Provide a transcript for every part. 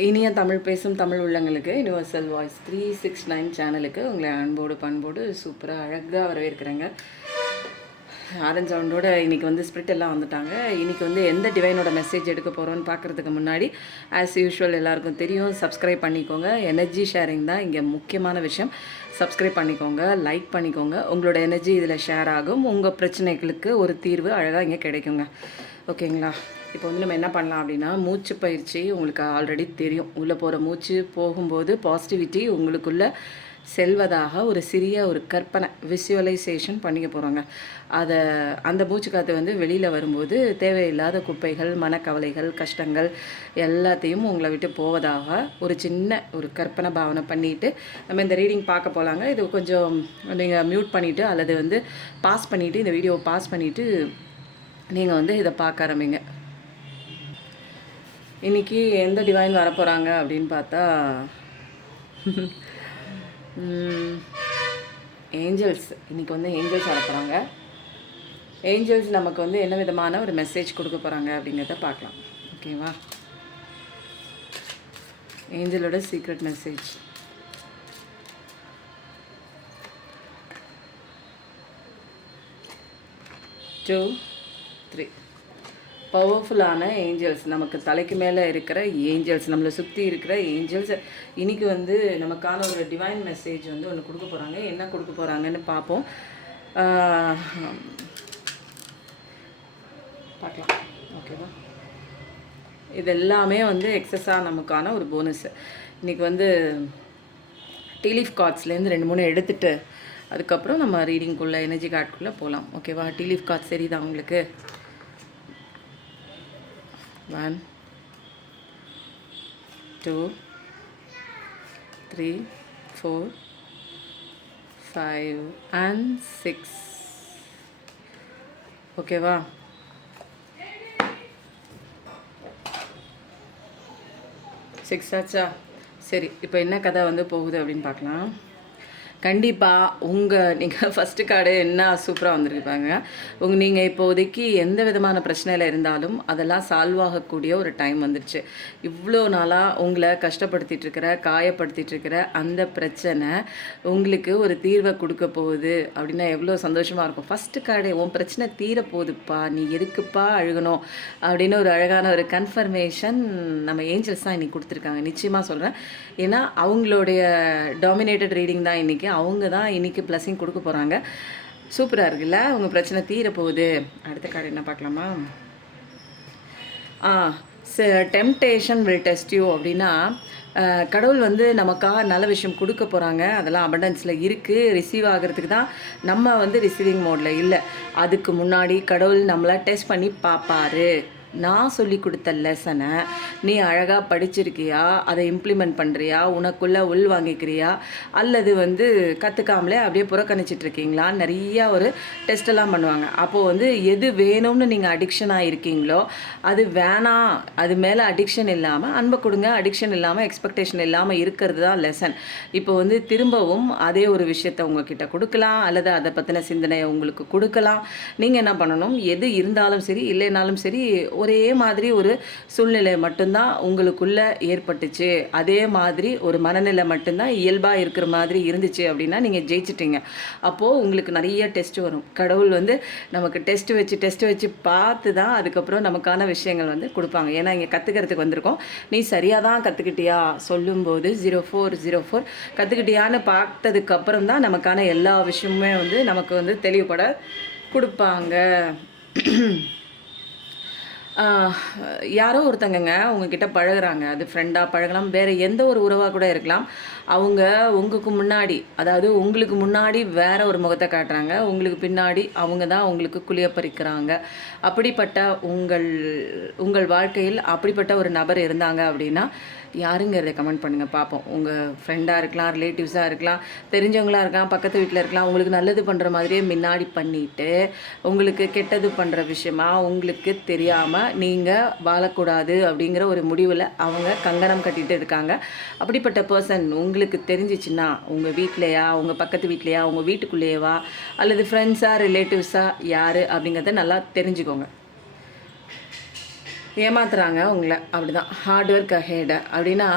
இனிய தமிழ் பேசும் தமிழ் உள்ளங்களுக்கு யுனிவர்சல் வாய்ஸ் 369 சேனலுக்கு உங்களை அன்போடு பண்போடு சூப்பராக அழகாக வரவேற்கிறேங்க. ஆரஞ்ச் சவுண்டோட இன்றைக்கி வந்து ஸ்பிரிட் எல்லாம் வந்துட்டாங்க. இன்றைக்கி வந்து எந்த டிவைனோட மெசேஜ் எடுக்க போகிறோன்னு பார்க்குறதுக்கு முன்னாடி ஆஸ் யூஷுவல் எல்லாருக்கும் தெரியும், சப்ஸ்கிரைப் பண்ணிக்கோங்க. எனர்ஜி ஷேரிங் தான் இங்கே முக்கியமான விஷயம். சப்ஸ்கிரைப் பண்ணிக்கோங்க, லைக் பண்ணிக்கோங்க. உங்களோட எனர்ஜி இதில் ஷேர் ஆகும். உங்கள் பிரச்சனைகளுக்கு ஒரு தீர்வு அழகாக இங்கே கிடைக்குங்க. ஓகேங்களா? இப்போ வந்து நம்ம என்ன பண்ணலாம் அப்படின்னா, மூச்சு பயிற்சி உங்களுக்கு ஆல்ரெடி தெரியும். உள்ளே போகிற மூச்சு போகும்போது பாசிட்டிவிட்டி உங்களுக்குள்ளே செல்வதாக ஒரு சிறிய ஒரு கற்பனை விசுவலைசேஷன் பண்ணிக்க போகிறோங்க. அந்த மூச்சு காற்று வந்து வெளியில் வரும்போது தேவையில்லாத குப்பைகள், மனக்கவலைகள், கஷ்டங்கள் எல்லாத்தையும் உங்களை விட்டு போவதாக ஒரு சின்ன ஒரு கற்பனை பாவனை பண்ணிவிட்டு நம்ம இந்த ரீடிங் பார்க்க போகலாங்க. இது கொஞ்சம் நீங்கள் மியூட் பண்ணிவிட்டு அல்லது வந்து பாஸ் பண்ணிவிட்டு இந்த வீடியோவை பாஸ் பண்ணிவிட்டு நீங்கள் வந்து இதை பார்க்க ஆரம்பிங்க. இன்றைக்கி எந்த டிவைன் வரப்போகிறாங்க அப்படின்னு பார்த்தா ஏஞ்சல்ஸ். இன்றைக்கி வந்து ஏஞ்சல்ஸ் வரப்போகிறாங்க. ஏஞ்சல்ஸ் நமக்கு வந்து என்ன விதமான ஒரு மெசேஜ் கொடுக்க போகிறாங்க அப்படிங்கிறத பார்க்கலாம். ஓகேவா? ஏஞ்சலோட சீக்ரெட் மெசேஜ். Two, three. பவர்ஃபுல்லான ஏஞ்சல்ஸ், நமக்கு தலைக்கு மேலே இருக்கிற ஏஞ்சல்ஸ், நம்மளை சுற்றி இருக்கிற ஏஞ்சல்ஸ் இன்றைக்கி வந்து நமக்கான ஒரு டிவைன் மெசேஜ் வந்து ஒன்று கொடுக்க போகிறாங்க. என்ன கொடுக்க போகிறாங்கன்னு பார்ப்போம், பார்க்கலாம். ஓகேவா? இது எல்லாமே வந்து எக்ஸஸாக நமக்கான ஒரு போனஸ். இன்றைக்கி வந்து டீலீஃப் கார்ட்ஸ்லேருந்து 2-3 எடுத்துகிட்டு அதுக்கப்புறம் நம்ம ரீடிங்குள்ளே எனர்ஜி கார்டுக்குள்ளே போகலாம். ஓகேவா? டீலீஃப் கார்ட்ஸ் தெரியுதா உங்களுக்கு? 1, 2, 3, 4, 5 and 6. ஓகேவா? சிக்ஸ் ஆச்சா? சரி, இப்போ என்ன கதை வந்து போகுது அப்படின்னு பார்க்கலாம். கண்டிப்பாக நீங்கள் ஃபஸ்ட்டு கார்டு என்ன சூப்பராக வந்திருப்பாங்க. நீங்கள் இப்போதைக்கு எந்த விதமான பிரச்சனையில் இருந்தாலும் அதெல்லாம் சால்வ் ஆகக்கூடிய ஒரு டைம் வந்துடுச்சு. இவ்வளோ நாளாக உங்களை கஷ்டப்படுத்திகிட்ருக்கிற, காயப்படுத்திகிட்ருக்கிற அந்த பிரச்சனை உங்களுக்கு ஒரு தீர்வை கொடுக்க போகுது அப்படின்னா எவ்வளோ சந்தோஷமாக இருக்கும். ஃபஸ்ட்டு கார்டு உன் பிரச்சனை தீரப்போகுதுப்பா, நீ எதுக்குப்பா அழுகணும் அப்படின்னு ஒரு அழகான ஒரு கன்ஃபர்மேஷன் நம்ம ஏஞ்சல்ஸ் தான் இன்றைக்கி கொடுத்துருக்காங்க. நிச்சயமாக சொல்கிறேன். ஏன்னா அவங்களுடைய டாமினேட்டட் ரீடிங் தான் இன்றைக்கி. அவங்க தான் இன்றைக்கி பிளஸிங் கொடுக்க போகிறாங்க. சூப்பராக இருக்குல்ல? உங்கள் பிரச்சனை தீரப்போகுது. அடுத்த கார்டு என்ன பார்க்கலாமா? டெம்டேஷன் வில் டெஸ்ட் யூ அப்படின்னா கடவுள் வந்து நமக்காக நல்ல விஷயம் கொடுக்க போகிறாங்க. அதெல்லாம் அபண்டன்ஸில் இருக்குது. ரிசீவ் ஆகிறதுக்கு தான் நம்ம வந்து ரிசீவிங் மோடில் இல்லை. அதுக்கு முன்னாடி கடவுள் நம்மளை டெஸ்ட் பண்ணி பார்ப்பாரு. நான் சொல்லி கொடுத்த லெசனை நீ அழகாக படிச்சிருக்கியா, அதை இம்ப்ளிமெண்ட் பண்ணுறியா, உனக்குள்ளே உள் வாங்கிக்கிறியா, அல்லது வந்து கற்றுக்காமலே அப்படியே புறக்கணிச்சிட்ருக்கீங்களா, நிறையா ஒரு டெஸ்ட்டெல்லாம் பண்ணுவாங்க. அப்போது வந்து எது வேணும்னு நீங்கள் அடிக்ஷனாக இருக்கீங்களோ அது வேணாம், அது மேலே அடிக்ஷன் இல்லாமல் அன்பை கொடுங்க. அடிக்ஷன் இல்லாமல் எக்ஸ்பெக்டேஷன் இல்லாமல் இருக்கிறது தான் லெசன். இப்போ வந்து திரும்பவும் அதே ஒரு விஷயத்தை உங்ககிட்ட கொடுக்கலாம், அல்லது அதை பற்றின சிந்தனையை உங்களுக்கு கொடுக்கலாம். நீங்கள் என்ன பண்ணணும், எது இருந்தாலும் சரி இல்லைனாலும் சரி ஒரே மாதிரி ஒரு சூழ்நிலை மட்டும்தான் உங்களுக்குள்ளே ஏற்பட்டுச்சு, அதே மாதிரி ஒரு மனநிலை மட்டும்தான் இயல்பாக இருக்கிற மாதிரி இருந்துச்சு அப்படின்னா நீங்கள் ஜெயிச்சிட்டிங்க. அப்போது உங்களுக்கு நிறைய டெஸ்ட் வரும். கடவுள் வந்து நமக்கு டெஸ்ட் வச்சு பார்த்து தான் அதுக்கப்புறம் நமக்கான விஷயங்கள் வந்து கொடுப்பாங்க. ஏன்னா இங்கே கற்றுக்கிறதுக்கு வந்திருக்கோம். நீ சரியாக தான் கற்றுக்கிட்டியா சொல்லும்போது 0404 கற்றுக்கிட்டியான்னு பார்த்ததுக்கப்புறம் தான் நமக்கான எல்லா விஷயமுமே வந்து நமக்கு வந்து தெளிவுபட கொடுப்பாங்க. யாரோ ஒருத்தங்கங்க உங்ககிட்ட பழகுறாங்க. அது ஃப்ரெண்டாக பழகலாம், வேறு எந்த ஒரு உறவாக கூட இருக்கலாம். அவங்க உங்களுக்கு முன்னாடி வேற ஒரு முகத்தை காட்டுறாங்க, உங்களுக்கு பின்னாடி அவங்க தான் உங்களுக்கு குளிய பறிக்கிறாங்க. அப்படிப்பட்ட உங்கள் வாழ்க்கையில் அப்படிப்பட்ட ஒரு நபர் இருந்தாங்க அப்படின்னா யாருங்கிறத கமெண்ட் பண்ணுங்கள் பார்ப்போம். உங்கள் ஃப்ரெண்டாக இருக்கலாம், ரிலேட்டிவ்ஸாக இருக்கலாம், தெரிஞ்சவங்களாக இருக்கலாம், பக்கத்து வீட்டில் இருக்கலாம். உங்களுக்கு நல்லது பண்ணுற மாதிரியே முன்னாடி பண்ணிவிட்டு உங்களுக்கு கெட்டது பண்ணுற விஷயமா உங்களுக்கு தெரியாமல் நீங்கள் வாழக்கூடாது அப்படிங்கிற ஒரு முடிவில் அவங்க கங்கணம் கட்டிகிட்டு இருக்காங்க. அப்படிப்பட்ட பர்சன் உங்களுக்கு தெரிஞ்சிச்சுன்னா உங்கள் வீட்லையா, உங்கள் பக்கத்து வீட்லையா, உங்கள் வீட்டுக்குள்ளேயேவா, அல்லது ஃப்ரெண்ட்ஸாக ரிலேட்டிவ்ஸாக யார் அப்படிங்கிறத நல்லா தெரிஞ்சுக்கோங்க. ஏமாத்துறாங்க உங்கள. அப்படிதான். ஹார்ட் ஒர்க் அஹெட் அப்படின்னா,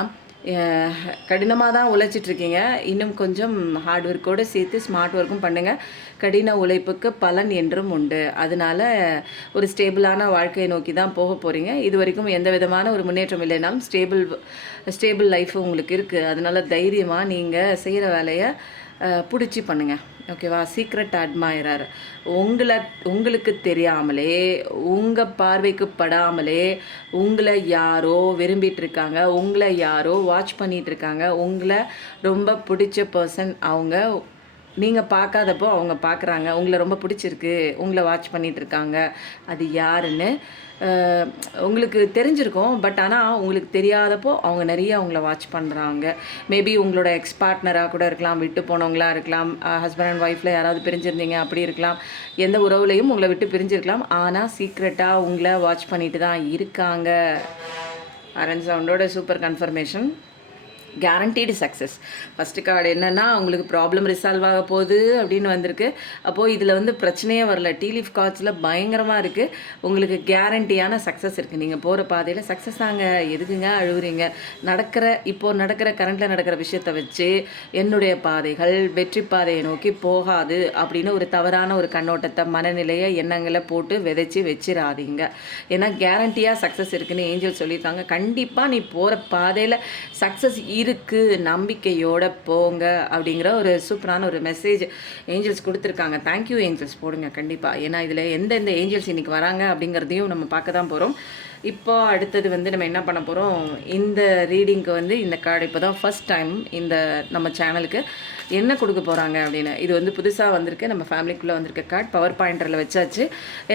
கடினமா தான் உழைச்சிட்ருக்கீங்க. இன்னும் கொஞ்சம் ஹார்ட் ஒர்க்கோடு சேர்த்து ஸ்மார்ட் ஒர்க்கும் பண்ணுங்க. கடின உழைப்புக்கு பலன் என்றும் உண்டு. அதனால ஒரு ஸ்டேபிளான வாழ்க்கையை நோக்கி தான் போக போறீங்க. இதுவரைக்கும் எந்த விதமான ஒரு முன்னேற்றம் இல்லைனாலும் ஸ்டேபிள் லைஃப் உங்களுக்கு இருக்கு. அதனால தைரியமா நீங்க செய்ற வேலைய புடிச்சு பண்ணுங்க. ஓகேவா? சீக்ரெட் அட்மைரர் உங்களுக்கு தெரியாமலே, உங்க பார்வைக்கு படாமலே உங்கள யாரோ விரும்பிட்டு இருக்காங்க. உங்கள யாரோ வாட்ச் பண்ணிட்டு இருக்காங்க. உங்கள ரொம்ப பிடிச்ச பர்சன் அவங்க. நீங்க பார்க்காதப்போ அவங்க பார்க்குறாங்க. உங்கள ரொம்ப பிடிச்சிருக்கு. உங்கள வாட்ச் பண்ணிட்டு இருக்காங்க. அது யாருன்னு உங்களுக்கு தெரிஞ்சிருக்கும். பட் ஆனால் உங்களுக்கு தெரியாதப்போ அவங்க நிறைய உங்கள வாட்ச் பண்ணுறாங்க. மேபி உங்களோட எக்ஸ் பார்ட்னராக கூட இருக்கலாம், விட்டு போனவங்களா இருக்கலாம், ஹஸ்பண்ட் அண்ட் ஒய்ஃபில் யாராவது பிரிஞ்சிருந்தீங்க அப்படி இருக்கலாம். எந்த உறவுலையும் உங்களை விட்டு பிரிஞ்சிருக்கலாம். ஆனால் சீக்ரெட்டாக உங்களை வாட்ச் பண்ணிட்டு தான் இருக்காங்க. அரன் சவுண்டோட super confirmation. Guaranteed success. First card என்னென்னா உங்களுக்கு ப்ராப்ளம் ரிசால்வ் ஆக போகுது அப்படின்னு வந்திருக்கு. அப்போது இதில் வந்து பிரச்சனையே வரல. டீ லீஃப் கார்ட்ஸில் பயங்கரமாக இருக்குது. உங்களுக்கு கேரண்டியான சக்ஸஸ் இருக்குது. நீங்கள் போகிற பாதையில் சக்ஸஸ் ஆங்க. எதுக்குங்க அழுகுறீங்க? இப்போது நடக்கிற கரண்ட்டில் நடக்கிற விஷயத்தை வச்சு என்னுடைய பாதைகள் வெற்றி பாதையை நோக்கி போகாது அப்படின்னு ஒரு தவறான ஒரு கண்ணோட்டத்தை, மனநிலையை, எண்ணங்களை போட்டு விதைச்சி வச்சிடாதீங்க. ஏன்னா கேரண்டியாக சக்ஸஸ் இருக்குதுன்னு ஏஞ்சல் சொல்லியிருக்காங்க. கண்டிப்பாக நீ போகிற பாதையில் சக்ஸஸ் இருக்குது, நம்பிக்கையோட போங்க அப்படிங்கிற ஒரு சூப்பரான ஒரு மெசேஜ் ஏஞ்சல்ஸ் கொடுத்துருக்காங்க. தேங்க்யூ ஏஞ்சல்ஸ் போடுங்க கண்டிப்பாக. ஏன்னா இதில் எந்தெந்த ஏஞ்சல்ஸ் இன்றைக்கி வராங்க அப்படிங்கிறதையும் நம்ம பார்க்க தான் போகிறோம். இப்போ அடுத்தது வந்து நம்ம என்ன பண்ண போகிறோம், இந்த ரீடிங்க்கு வந்து இந்த கார்டு இப்போ தான் ஃபஸ்ட் டைம் இந்த நம்ம சேனலுக்கு என்ன கொடுக்க போகிறாங்க அப்படின்னு. இது வந்து புதுசாக வந்திருக்கு, நம்ம ஃபேமிலிக்குள்ளே வந்திருக்க கார்டு. பவர் பாயிண்டரில் வச்சாச்சு.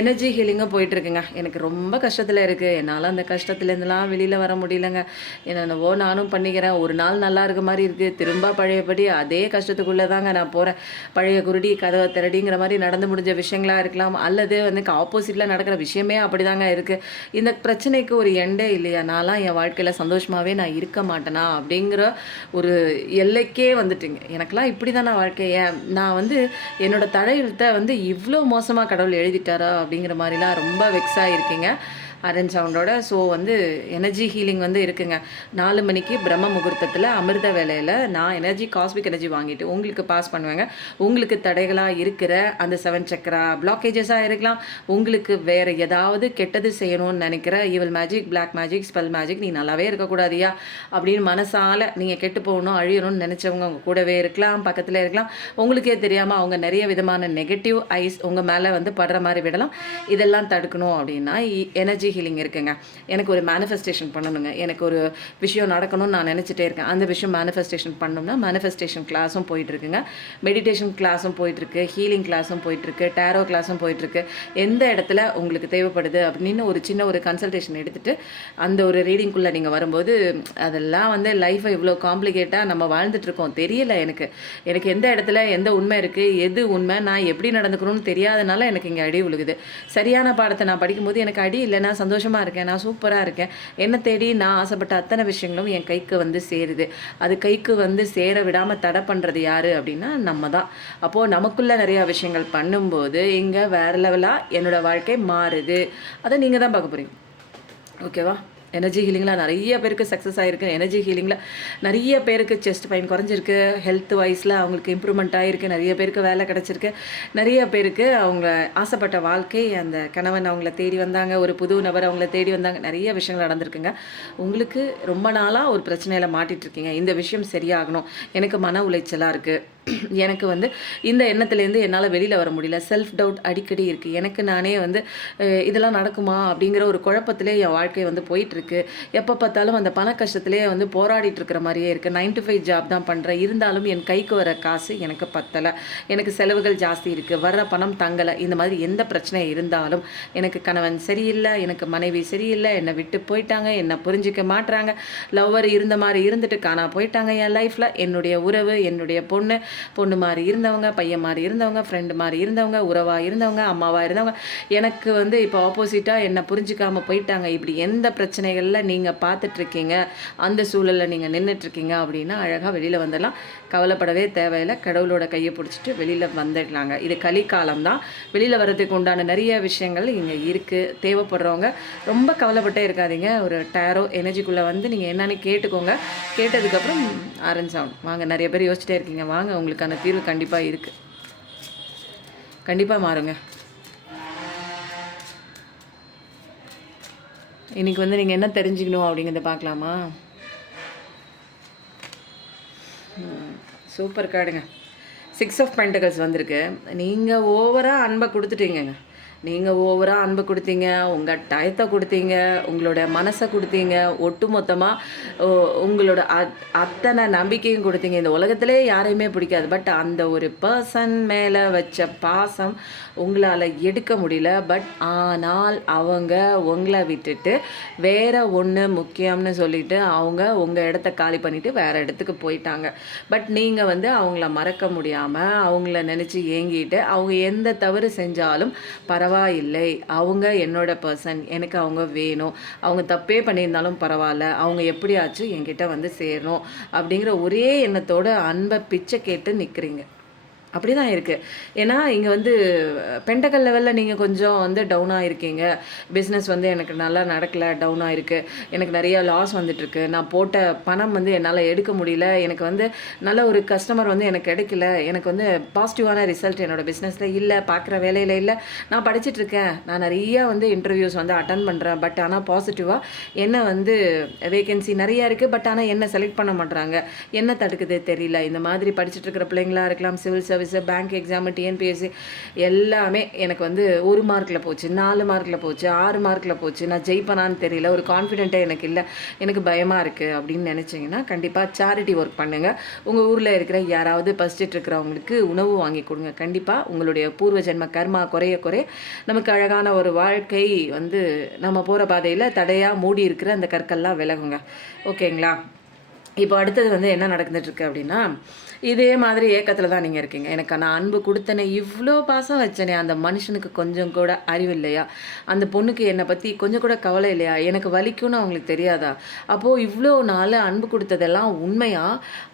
எனர்ஜி ஹீலிங்கும் போயிட்டுருக்குங்க. எனக்கு ரொம்ப கஷ்டத்தில் இருக்குது. என்னால் அந்த கஷ்டத்துலேருந்துலாம் வெளியில் வர முடியலங்க. என்னென்னவோ நானும் பண்ணிக்கிறேன். ஒரு நாள் நல்லா இருக்க மாதிரி இருக்குது, திரும்ப பழையபடி அதே கஷ்டத்துக்குள்ளே தாங்க நான் போகிறேன். பழைய குருடி கதவை திரடிங்கிற மாதிரி நடந்து முடிஞ்ச விஷயங்களாக இருக்கலாம், அல்லது வந்து ஆப்போசிட்டில் நடக்கிற விஷயமே அப்படி தாங்க இருக்குது. இந்த பிரச்சனைக்கு ஒரு எண்டே இல்லையா? நான்லாம் என் வாழ்க்கையில் சந்தோஷமாகவே நான் இருக்க மாட்டேனா அப்படிங்கிற ஒரு எல்லைக்கே வந்துட்டுங்க. எனக்குலாம் இப்படி தான் நான் வாழ்க்கையை நான் வந்து என்னோடய தலையெழுத்தை வந்து இவ்வளோ மோசமாக கடவுள் எழுதிட்டாரா அப்படிங்கிற மாதிரிலாம் ரொம்ப வெக்ஸாக இருக்கீங்க அரன் சவுண்டோட. ஸோ வந்து எனர்ஜி ஹீலிங் வந்து இருக்குங்க. 4 மணிக்கு பிரம்ம முகூர்த்தத்தில் அமிர்த வேலையில் நான் காஸ்மிக் எனர்ஜி வாங்கிட்டு உங்களுக்கு பாஸ் பண்ணுவேங்க. உங்களுக்கு தடைகளாக இருக்கிற அந்த 7 சக்கரா பிளாக்கேஜஸாக இருக்கலாம், உங்களுக்கு வேறு ஏதாவது கெட்டது செய்யணும்னு நினைக்கிற evil magic, black magic, spell magic, நீ நல்லாவே இருக்கக்கூடாதியா அப்படின்னு மனசால் நீங்கள் கெட்டு போகணும், அழியணும்னு நினச்சவங்க உங்கள் கூடவே இருக்கலாம், பக்கத்தில் இருக்கலாம். உங்களுக்கே தெரியாமல் அவங்க நிறைய விதமான நெகட்டிவ் ஐஸ் உங்கள் மேலே வந்து படுற மாதிரி விடலாம். இதெல்லாம் தடுக்கணும் அப்படின்னா எனர்ஜி ஹீலிங் இருக்குங்க. எனக்கு ஒரு மேனிஃபெஸ்டேஷன் பண்ணணுங்க. எனக்கு ஒரு விஷயம் நடக்கணும்னு நான் நினச்சிட்டே இருக்கேன். அந்த விஷயம் மேனிஃபெஸ்டேஷன் பண்ணணும்னா மேனிஃபெஸ்டேஷன் கிளாஸும் போயிட்டுருக்குங்க, மெடிடேஷன் கிளாஸும் போயிட்டுருக்கு, ஹீலிங் கிளாஸும் போயிட்டுருக்கு, டேரோ கிளாஸும் போயிட்டுருக்கு. எந்த இடத்துல உங்களுக்கு தேவைப்படுது அப்படின்னு ஒரு சின்ன ஒரு கன்சல்டேஷன் எடுத்துகிட்டு அந்த ஒரு ரீடிங்குள்ளே நீங்கள் வரும்போது அதெல்லாம் வந்து லைஃப்பை இவ்வளோ காம்ப்ளிகேட்டாக நம்ம வாழ்ந்துட்டுருக்கோம். தெரியல எனக்கு எந்த இடத்துல எந்த உண்மை இருக்குது, எது உண்மை, நான் எப்படி நடந்துக்கணும்னு தெரியாதனால எனக்கு இங்கே அடி விழுகுது. சரியான பாடத்தை நான் படிக்கும்போது எனக்கு அடி இல்லைன்னா சந்தோஷமாக இருக்கேன், நான் சூப்பராக இருக்கேன். என்னை தேடி நான் ஆசைப்பட்ட அத்தனை விஷயங்களும் என் கைக்கு வந்து சேருது. அது கைக்கு வந்து சேர விடாமல் தடை பண்ணுறது யார் அப்படின்னா நம்ம தான். அப்போது நமக்குள்ளே நிறையா விஷயங்கள் பண்ணும்போது இங்கே வேறு லெவலாக என்னோடய வாழ்க்கை மாறுது. அதை நீங்கள் தான் பார்க்க போகிறீங்க. ஓகேவா? எனர்ஜி ஹீலிங்கில் நிறைய பேருக்கு சக்ஸஸ் ஆகிருக்கு. எனர்ஜி ஹீலிங்கில் நிறைய பேருக்கு செஸ்ட் பெயின் குறைஞ்சிருக்கு, ஹெல்த் வைஸில் அவங்களுக்கு இம்ப்ரூவ்மெண்ட் ஆகிருக்கு, நிறைய பேருக்கு வேலை கிடச்சிருக்கு, நிறைய பேருக்கு அவங்க ஆசைப்பட்ட வாழ்க்கை, அந்த கணவன் அவங்கள தேடி வந்தாங்க, ஒரு புது நபர் அவங்கள தேடி வந்தாங்க, நிறைய விஷயங்கள் நடந்திருக்குங்க. உங்களுக்கு ரொம்ப நாளாக ஒரு பிரச்சனையில் மாட்டிகிட்ருக்கீங்க. இந்த விஷயம் சரியாகணும், எனக்கு மன உளைச்சலாக இருக்குது, எனக்கு வந்து இந்த எண்ணத்துலேருந்து என்னால் வெளியில் வர முடியல, செல்ஃப் டவுட் அடிக்கடி இருக்குது, எனக்கு நானே வந்து இதெல்லாம் நடக்குமா அப்படிங்கிற ஒரு குழப்பத்திலே என் வாழ்க்கை வந்து போயிட்டுருக்கு, எப்போ பார்த்தாலும் அந்த பண கஷ்டத்திலே வந்து போராடிட்டு இருக்கிற மாதிரியே இருக்குது, 9 to 5 ஜாப் தான் பண்ணுறேன், இருந்தாலும் என் கைக்கு வர காசு எனக்கு பத்தலை, எனக்கு செலவுகள் ஜாஸ்தி இருக்குது, வர்ற பணம் தங்கலை, இந்த மாதிரி எந்த பிரச்சனை இருந்தாலும் எனக்கு கணவன் சரியில்லை, எனக்கு மனைவி சரியில்லை, என்னை விட்டு போயிட்டாங்க, என்னை புரிஞ்சிக்க மாட்டுறாங்க, லவ்வர் இருந்த மாதிரி இருந்துட்டு காணா போயிட்டாங்க என் லைஃப்பில், என்னுடைய உறவு, என்னுடைய பொண்ணு பொண்ணு மாதிரி இருந்தவங்க, பையன் மாதிரி இருந்தவங்க, ஃப்ரெண்டு மாதிரி இருந்தவங்க, உறவாக இருந்தவங்க, அம்மாவாக இருந்தவங்க. எனக்கு வந்து இப்போ ஆப்போசிட்டாக என்னை புரிஞ்சிக்காமல் போயிட்டாங்க. இப்படி எந்த பிரச்சனைகளில் நீங்கள் பார்த்துட்ருக்கீங்க, அந்த சூழலில் நீங்கள் நின்றுட்டுருக்கீங்க அப்படின்னா அழகாக வெளியில் வந்துடலாம். கவலைப்படவே தேவையில்லை. கடவுளோட கையை பிடிச்சிட்டு வெளியில் வந்துடலாங்க. இது கலிக்காலம் தான். வெளியில் வர்றதுக்கு உண்டான நிறைய விஷயங்கள் இங்கே இருக்குது. தேவைப்படுறவங்க ரொம்ப கவலைப்பட்டே இருக்காதீங்க. ஒரு டேரோ எனர்ஜிக்குள்ளே வந்து நீங்கள் என்னன்னு கேட்டுக்கோங்க. கேட்டதுக்கப்புறம் ஆரஞ்சு ஆகணும். வாங்க, நிறைய பேர் யோசிச்சிட்டே இருக்கீங்க. வாங்க, உங்களுக்கான தீர்வு கண்டிப்பாக இருக்குது. கண்டிப்பாக மாறுங்க. இன்றைக்கி வந்து நீங்கள் என்ன தெரிஞ்சுக்கணும் அப்படிங்கிறத பார்க்கலாமா? சூப்பர் கார்டுங்க. 6 ஆஃப் பென்டக்கிள்ஸ் வந்திருக்கு. நீங்கள் ஓவராக அன்பை கொடுத்துட்டீங்கங்க. நீங்கள் ஓவராக அன்பு கொடுத்தீங்க, உங்கள் டயத்தை கொடுத்தீங்க, உங்களோட மனசை கொடுத்தீங்க, ஒட்டு மொத்தமாக உங்களோட அத்தனை நம்பிக்கையும் கொடுத்தீங்க. இந்த உலகத்திலே யாரையுமே பிடிக்காது. பட் அந்த ஒரு பர்சன் மேலே வச்ச பாசம் உங்களால் எடுக்க முடியல. பட் ஆனால் அவங்க உங்களை விட்டுட்டு வேறு ஒன்று முக்கியம்னு சொல்லிட்டு அவங்க உங்கள் இடத்த காலி பண்ணிவிட்டு வேறு இடத்துக்கு போயிட்டாங்க. பட் நீங்கள் வந்து அவங்கள மறக்க முடியாமல் அவங்கள நினச்சி ஏங்கிட்டு அவங்க எந்த தவறு செஞ்சாலும் பரவாயில்லை, அவங்க என்னோட பர்சன், எனக்கு அவங்க வேணும், அவங்க தப்பே பண்ணியிருந்தாலும் பரவாயில்ல, அவங்க எப்படியாச்சும் என்கிட்ட வந்து சேரணும் அப்படிங்கிற ஒரே எண்ணத்தோட அன்பை பிச்சை கேட்டு நிற்கிறீங்க. அப்படி தான் இருக்குது. ஏன்னா இங்கே வந்து பென்டக்கல் லெவலில் நீங்கள் கொஞ்சம் வந்து டவுனாக இருக்கீங்க. பிஸ்னஸ் வந்து எனக்கு நல்லா நடக்கலை, டவுனாக இருக்குது, எனக்கு நிறைய லாஸ் வந்துட்டுருக்கு, நான் போட்ட பணம் வந்து என்னால் எடுக்க முடியல, எனக்கு வந்து நல்ல ஒரு கஸ்டமர் வந்து எனக்கு கிடைக்கல, எனக்கு வந்து பாசிட்டிவான ரிசல்ட் என்னோடய பிஸ்னஸில் இல்லை, பார்க்குற வேலையில் இல்லை, நான் படிச்சுட்ருக்கேன், நான் நிறையா வந்து இன்டர்வியூஸ் வந்து அட்டன் பண்ணுறேன், பட் ஆனால் பாசிட்டிவாக என்ன வந்து வேகன்சி நிறையா இருக்குது, பட் ஆனால் என்ன செலக்ட் பண்ண மாட்றாங்க, என்ன தடுக்குது தெரியல. இந்த மாதிரி படிச்சுட்ருக்கிற பிள்ளைங்களா இருக்கலாம், civil service, bank exam, TNPSC எல்லாமே எனக்கு வந்து 1 மார்க்கில் போச்சு, 4 மார்க்கில் போச்சு, 6 மார்க்கில் போச்சு, நான் ஜெயிப்பனான்னு தெரியல, ஒரு கான்ஃபிடென்ட்டே எனக்கு இல்லை, எனக்கு பயமாக இருக்குது அப்படின்னு நினச்சிங்கன்னா கண்டிப்பாக சேரிட்டி ஒர்க் பண்ணுங்கள். உங்கள் ஊரில் இருக்கிற யாராவது பசிச்சுட்டு இருக்கிறவங்களுக்கு உணவு வாங்கி கொடுங்க. கண்டிப்பாக உங்களுடைய பூர்வ ஜென்ம கர்மா குறைய குறைய நமக்கு அழகான ஒரு வாழ்க்கை வந்து நம்ம போகிற பாதையில் தடையாக மூடி இருக்கிற அந்த கற்கள்லாம் விலகுங்க. ஓகேங்களா? இப்போ அடுத்தது வந்து என்ன நடந்துட்டுருக்கு அப்படின்னா, இதே மாதிரி ஏக்கத்தில் தான் நீங்கள் இருக்கீங்க. எனக்கு நான் அன்பு கொடுத்தனே, இவ்வளோ பாசம் வச்சனே, அந்த மனுஷனுக்கு கொஞ்சம் கூட அறிவு இல்லையா? அந்த பொண்ணுக்கு என்னை பற்றி கொஞ்சம் கூட கவலை இல்லையா? எனக்கு வலிக்கும்னு அவங்களுக்கு தெரியாதா? அப்போது இவ்வளோ நாள் அன்பு கொடுத்ததெல்லாம் உண்மையா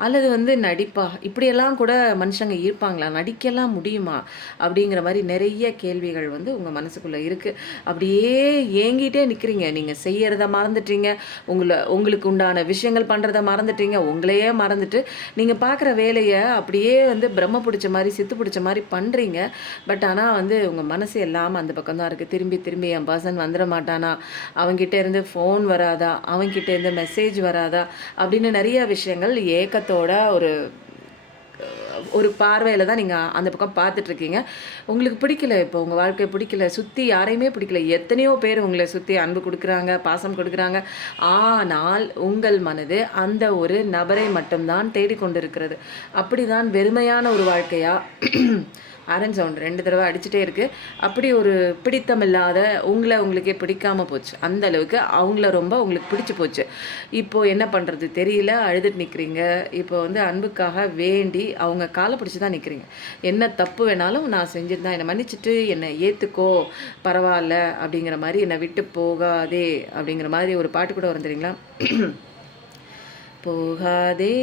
அல்லது வந்து நடிப்பா? இப்படியெல்லாம் கூட மனுஷங்க இருப்பாங்களா? நடிக்கலாம் முடியுமா? அப்படிங்கிற மாதிரி நிறைய கேள்விகள் வந்து உங்கள் மனசுக்குள்ளே இருக்குது. அப்படியே ஏங்கிட்டே நிற்கிறீங்க. நீங்கள் செய்கிறத மறந்துட்டீங்க, உங்களுக்கு உண்டான விஷயங்கள் பண்ணுறத மறந்துட்டீங்க, உங்களையே மறந்துட்டு நீங்கள் பார்க்குற வேலையை அப்படியே வந்து பிரம்ம பிடிச்ச மாதிரி, சித்து பிடிச்ச மாதிரி பண்ணுறீங்க. பட் ஆனால் வந்து உங்கள் மனசு எல்லாம் அந்த பக்கம் தான் இருக்குது. திரும்பி திரும்பி என் பர்சன் வந்துட மாட்டானா, அவங்ககிட்ட இருந்து ஃபோன் வராதா, அவங்ககிட்ட இருந்து மெசேஜ் வராதா அப்படின்னு நிறைய விஷயங்கள் ஏக்கத்தோட ஒரு பார்வையில் தான் நீங்கள் அந்த பக்கம் பார்த்துட்ருக்கீங்க. உங்களுக்கு பிடிக்கல, இப்போ உங்கள் வாழ்க்கை பிடிக்கல, சுற்றி யாரையுமே பிடிக்கல, எத்தனையோ பேர் உங்களை சுற்றி அன்பு கொடுக்குறாங்க, பாசம் கொடுக்குறாங்க. ஆனால் உங்கள் மனது அந்த ஒரு நபரை மட்டும்தான் தேடிக்கொண்டிருக்கிறது. அப்படி தான் வெறுமையான ஒரு வாழ்க்கையாக ஆரஞ்ச் சவுண்ட் 2 தடவை அடிச்சுட்டே இருக்குது. அப்படி ஒரு பிடித்தமில்லாத உங்களுக்கே பிடிக்காமல் போச்சு. அந்த அளவுக்கு அவங்கள ரொம்ப உங்களுக்கு பிடிச்சி போச்சு. இப்போது என்ன பண்ணுறது தெரியல, அழுதுட்டு நிற்கிறீங்க. இப்போ வந்து அன்புக்காக வேண்டி அவங்க காலை பிடிச்சி தான் நிற்கிறீங்க. என்ன தப்பு வேணாலும் நான் செஞ்சுட்டு தான், என்னை மன்னிச்சுட்டு என்னை ஏற்றுக்கோ, பரவாயில்ல அப்படிங்கிற மாதிரி, என்னை விட்டு போகாதே அப்படிங்கிற மாதிரி ஒரு பாட்டு கூட வரும் தெரியுங்களா? போகாதே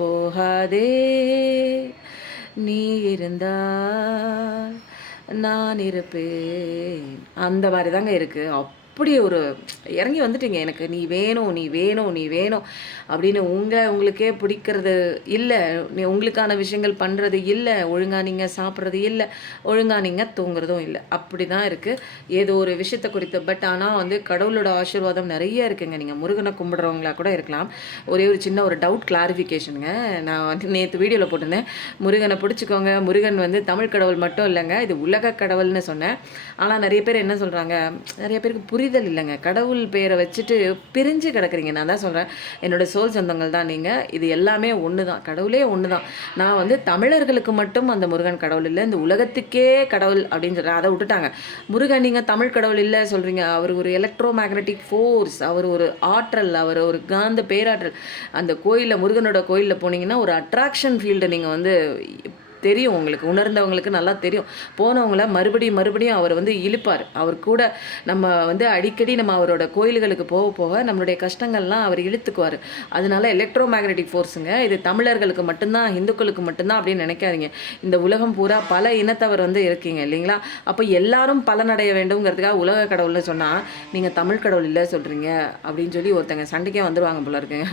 போகாதே நீ இருந்தால் நான் இருப்பேன். அந்த மாதிரி தாங்க இருக்குது. அப்படி ஒரு இறங்கி வந்துட்டீங்க. எனக்கு நீ வேணும், நீ வேணும், நீ வேணும் அப்படின்னு உங்களுக்கே பிடிக்கிறது இல்லை, உங்களுக்கான விஷயங்கள் பண்ணுறது இல்லை, ஒழுங்காக நீங்கள் சாப்பிட்றது இல்லை, ஒழுங்காக நீங்கள் தூங்குறதும் இல்லை. அப்படி தான் இருக்குது ஏதோ ஒரு விஷயத்தை குறித்து. பட் ஆனால் வந்து கடவுளோட ஆசீர்வாதம் நிறைய இருக்குங்க. நீங்கள் முருகனை கும்பிட்றவங்களா கூட இருக்கலாம். ஒரே ஒரு சின்ன ஒரு டவுட் கிளாரிஃபிகேஷனுங்க. நான் வந்து நேற்று வீடியோவில் போட்டிருந்தேன், முருகனை பிடிச்சிக்கோங்க, முருகன் வந்து தமிழ் கடவுள் மட்டும் இல்லைங்க, இது உலக கடவுள்னு சொன்னேன். ஆனால் நிறைய பேர் என்ன சொல்கிறாங்க, நிறைய பேருக்கு புரிதல் இல்லைங்க. கடவுள் பேரை வச்சுட்டு பிரிஞ்சு கிடக்குறீங்க. நான் தான் சொல்கிறேன், என்னோட சோல் சொந்தங்கள் தான் நீங்கள். இது எல்லாமே ஒன்று தான், கடவுளே ஒன்று தான். நான் வந்து தமிழர்களுக்கு மட்டும் அந்த முருகன் கடவுள் இல்லை, இந்த உலகத்துக்கே கடவுள் அப்படின்னு சொல்கிறேன். அதை விட்டுட்டாங்க. முருகன் நீங்கள் தமிழ் கடவுள் இல்லை சொல்கிறீங்க. அவர் ஒரு எலக்ட்ரோ மேக்னட்டிக் ஃபோர்ஸ், அவர் ஒரு ஆற்றல், அவர் ஒரு காந்த பேராற்றல். அந்த கோயிலில், முருகனோட கோயிலில் போனீங்கன்னா ஒரு அட்ராக்ஷன் ஃபீல்டு நீங்கள் வந்து தெரியும், உங்களுக்கு உணர்ந்தவங்களுக்கு நல்லா தெரியும். போனவங்கள மறுபடியும் மறுபடியும் அவர் வந்து இழுப்பார். அவர் கூட நம்ம வந்து அடிக்கடி நம்ம அவரோட கோயில்களுக்கு போக போக நம்மளுடைய கஷ்டங்கள்லாம் அவர் இழுத்துக்குவார். அதனால எலக்ட்ரோ மேக்னட்டிக் ஃபோர்ஸுங்க. இது தமிழர்களுக்கு மட்டும்தான், இந்துக்களுக்கு மட்டும்தான் அப்படின்னு நினைக்காதீங்க. இந்த உலகம் பூரா பல இனத்தவர் வந்து இருக்கீங்க இல்லைங்களா? அப்போ எல்லாரும் பலனடைய வேண்டும்ங்கிறதுக்காக உலக கடவுள்னு சொன்னால் நீங்கள் தமிழ் கடவுள் இல்லை சொல்கிறீங்க அப்படின்னு சொல்லி ஒருத்தங்க சண்டைக்கே வந்துடுவாங்க போல இருக்குங்க.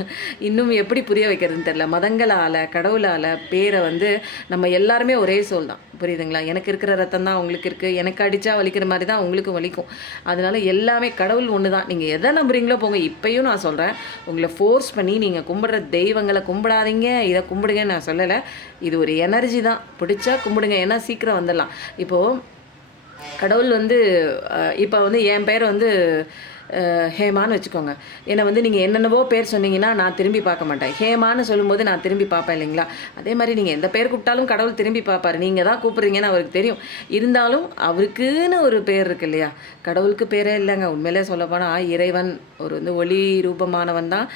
இன்னும் எப்படி புரிய வைக்கிறதுன்னு தெரியல. மதங்களால், கடவுளால் பேரை வந்து நம்ம எல்லாருமே ஒரே சோல் தான், புரியுதுங்களா? எனக்கு இருக்கிற ரத்தம் தான் உங்களுக்கு இருக்குது, எனக்கு அடித்தா வலிக்கிற மாதிரி தான் உங்களுக்கு வலிக்கும். அதனால எல்லாமே கடவுள் ஒன்று தான். நீங்கள் எதை நம்புறீங்களோ போங்க. இப்பயும் நான் சொல்கிறேன், உங்களை ஃபோர்ஸ் பண்ணி நீங்கள் கும்பிட்ற தெய்வங்களை கும்பிடாதீங்க, இதை கும்பிடுங்கன்னு நான் சொல்லலை. இது ஒரு எனர்ஜி தான், பிடிச்சா கும்பிடுங்க, ஏன்னா சீக்கிரம் வந்துடலாம். இப்போது கடவுள் வந்து இப்போ வந்து என் பேர் வந்து ஹேமான்னு வச்சுக்கோங்க. என்னை வந்து நீங்கள் என்னென்னவோ பேர் சொன்னீங்கன்னா நான் திரும்பி பார்க்க மாட்டேன். ஹேமான்னு சொல்லும்போது நான் திரும்பி பார்ப்பேன் இல்லைங்களா? அதே மாதிரி நீங்கள் எந்த பேர் கூப்பிட்டாலும் கடவுள் திரும்பி பார்ப்பார். நீங்கள் தான் கூப்பிட்றீங்கன்னு அவருக்கு தெரியும். இருந்தாலும் அவருக்குன்னு ஒரு பேர் இருக்கு இல்லையா? கடவுளுக்கு பேரே இல்லைங்க. உண்மையிலே சொல்லப்போனால் இறைவன் ஒரு வந்து ஒளி ரூபமானவன் தான்.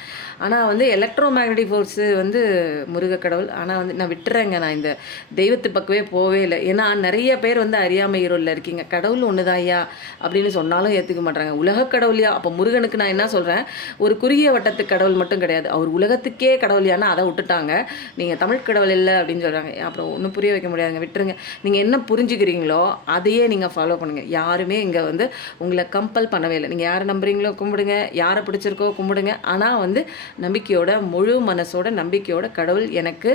ஆனால் வந்து எலக்ட்ரோ மேக்னட்டிக் ஃபோர்ஸு வந்து முருக கடவுள். ஆனால் வந்து நான் விட்டுறேங்க, நான் இந்த தெய்வத்து பக்கமே போவே இல்லை. ஏன்னா நிறைய பேர் வந்து அறியாமை இருளில் இருக்கீங்க. கடவுள் ஒன்று தான் ஐயா அப்படின்னு சொன்னாலும் ஏற்றுக்க மாட்டாங்க. உலக கடவுள். அப்போ முருகனுக்கு நான் என்ன சொல்கிறேன், ஒரு குறுகிய வட்டத்து கடவுள் மட்டும் கிடையாது, அவர் உலகத்துக்கே கடவுளியானா அதை விட்டுட்டாங்க. நீங்கள் தமிழ் கடவுள் இல்லை அப்படின்னு சொல்கிறாங்க. அப்புறம் ஒன்றும் புரிய வைக்க முடியாதுங்க, விட்டுருங்க. நீங்கள் என்ன புரிஞ்சுக்கிறீங்களோ அதையே நீங்கள் ஃபாலோ பண்ணுங்கள். யாருமே இங்கே வந்து உங்களை கம்பல் பண்ணவே இல்லை. நீங்கள் யாரை நம்புறீங்களோ கும்பிடுங்க, யாரை பிடிச்சிருக்கோ கும்பிடுங்க. ஆனால் வந்து நம்பிக்கையோட, முழு மனசோட நம்பிக்கையோட கடவுள் எனக்கு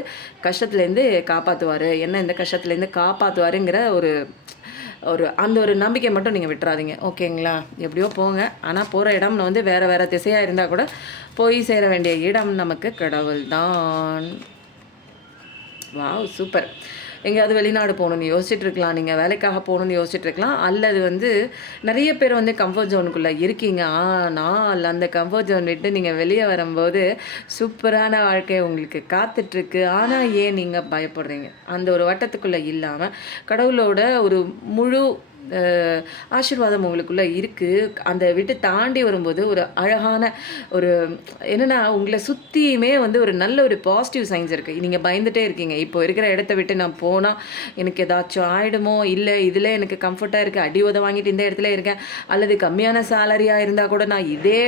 கஷ்டத்துலேருந்து காப்பாற்றுவார், என்ன இந்த கஷ்டத்துலேருந்து காப்பாற்றுவாருங்கிற அந்த ஒரு நம்பிக்கை மட்டும் நீங்கள் விட்டுறாதீங்க, ஓகேங்களா? எப்படியோ போங்க. ஆனால் போகிற இடம் வந்து வேறு திசையாக இருந்தால் கூட போய் சேர வேண்டிய இடம் நமக்கு கடவுள் தான். Wow, super. எங்கேயாவது வெளிநாடு போகணுன்னு யோசிச்சுட்ருக்கலாம், நீங்கள் வேலைக்காக போகணுன்னு யோசிச்சுட்ருக்கலாம். அல்லது வந்து நிறைய பேர் வந்து கம்ஃபர்ட் ஜோனுக்குள்ளே இருக்கீங்க. ஆனால் அந்த கம்ஃபர்ட் ஜோன் விட்டு நீங்கள் வெளியே வரும்போது சூப்பரான வாழ்க்கை உங்களுக்கு காத்துட்ருக்கு. ஆனால் ஏன் நீங்கள் பயப்படுறீங்க? அந்த ஒரு வட்டத்துக்குள்ளே இல்லாமல் கடவுளோட ஒரு முழு ஆசீர்வாதம் உங்களுக்குள்ளே இருக்குது. அந்த விட்டு தாண்டி வரும்போது ஒரு அழகான ஒரு என்னென்னா, உங்களை சுற்றியுமே வந்து ஒரு நல்ல ஒரு பாசிட்டிவ் சைன்ஸ் இருக்குது. நீங்கள் பயந்துகிட்டே இருக்கீங்க, இப்போ இருக்கிற இடத்த விட்டு நான் போனால் எனக்கு ஏதாச்சும் ஆகிடுமோ, இல்லை இதில் எனக்கு கம்ஃபர்ட்டாக இருக்குது, அடி உத வாங்கிட்டு இந்த இடத்துல இருக்கேன், அல்லது கம்மியான சேலரியாக இருந்தால் கூட நான் இதே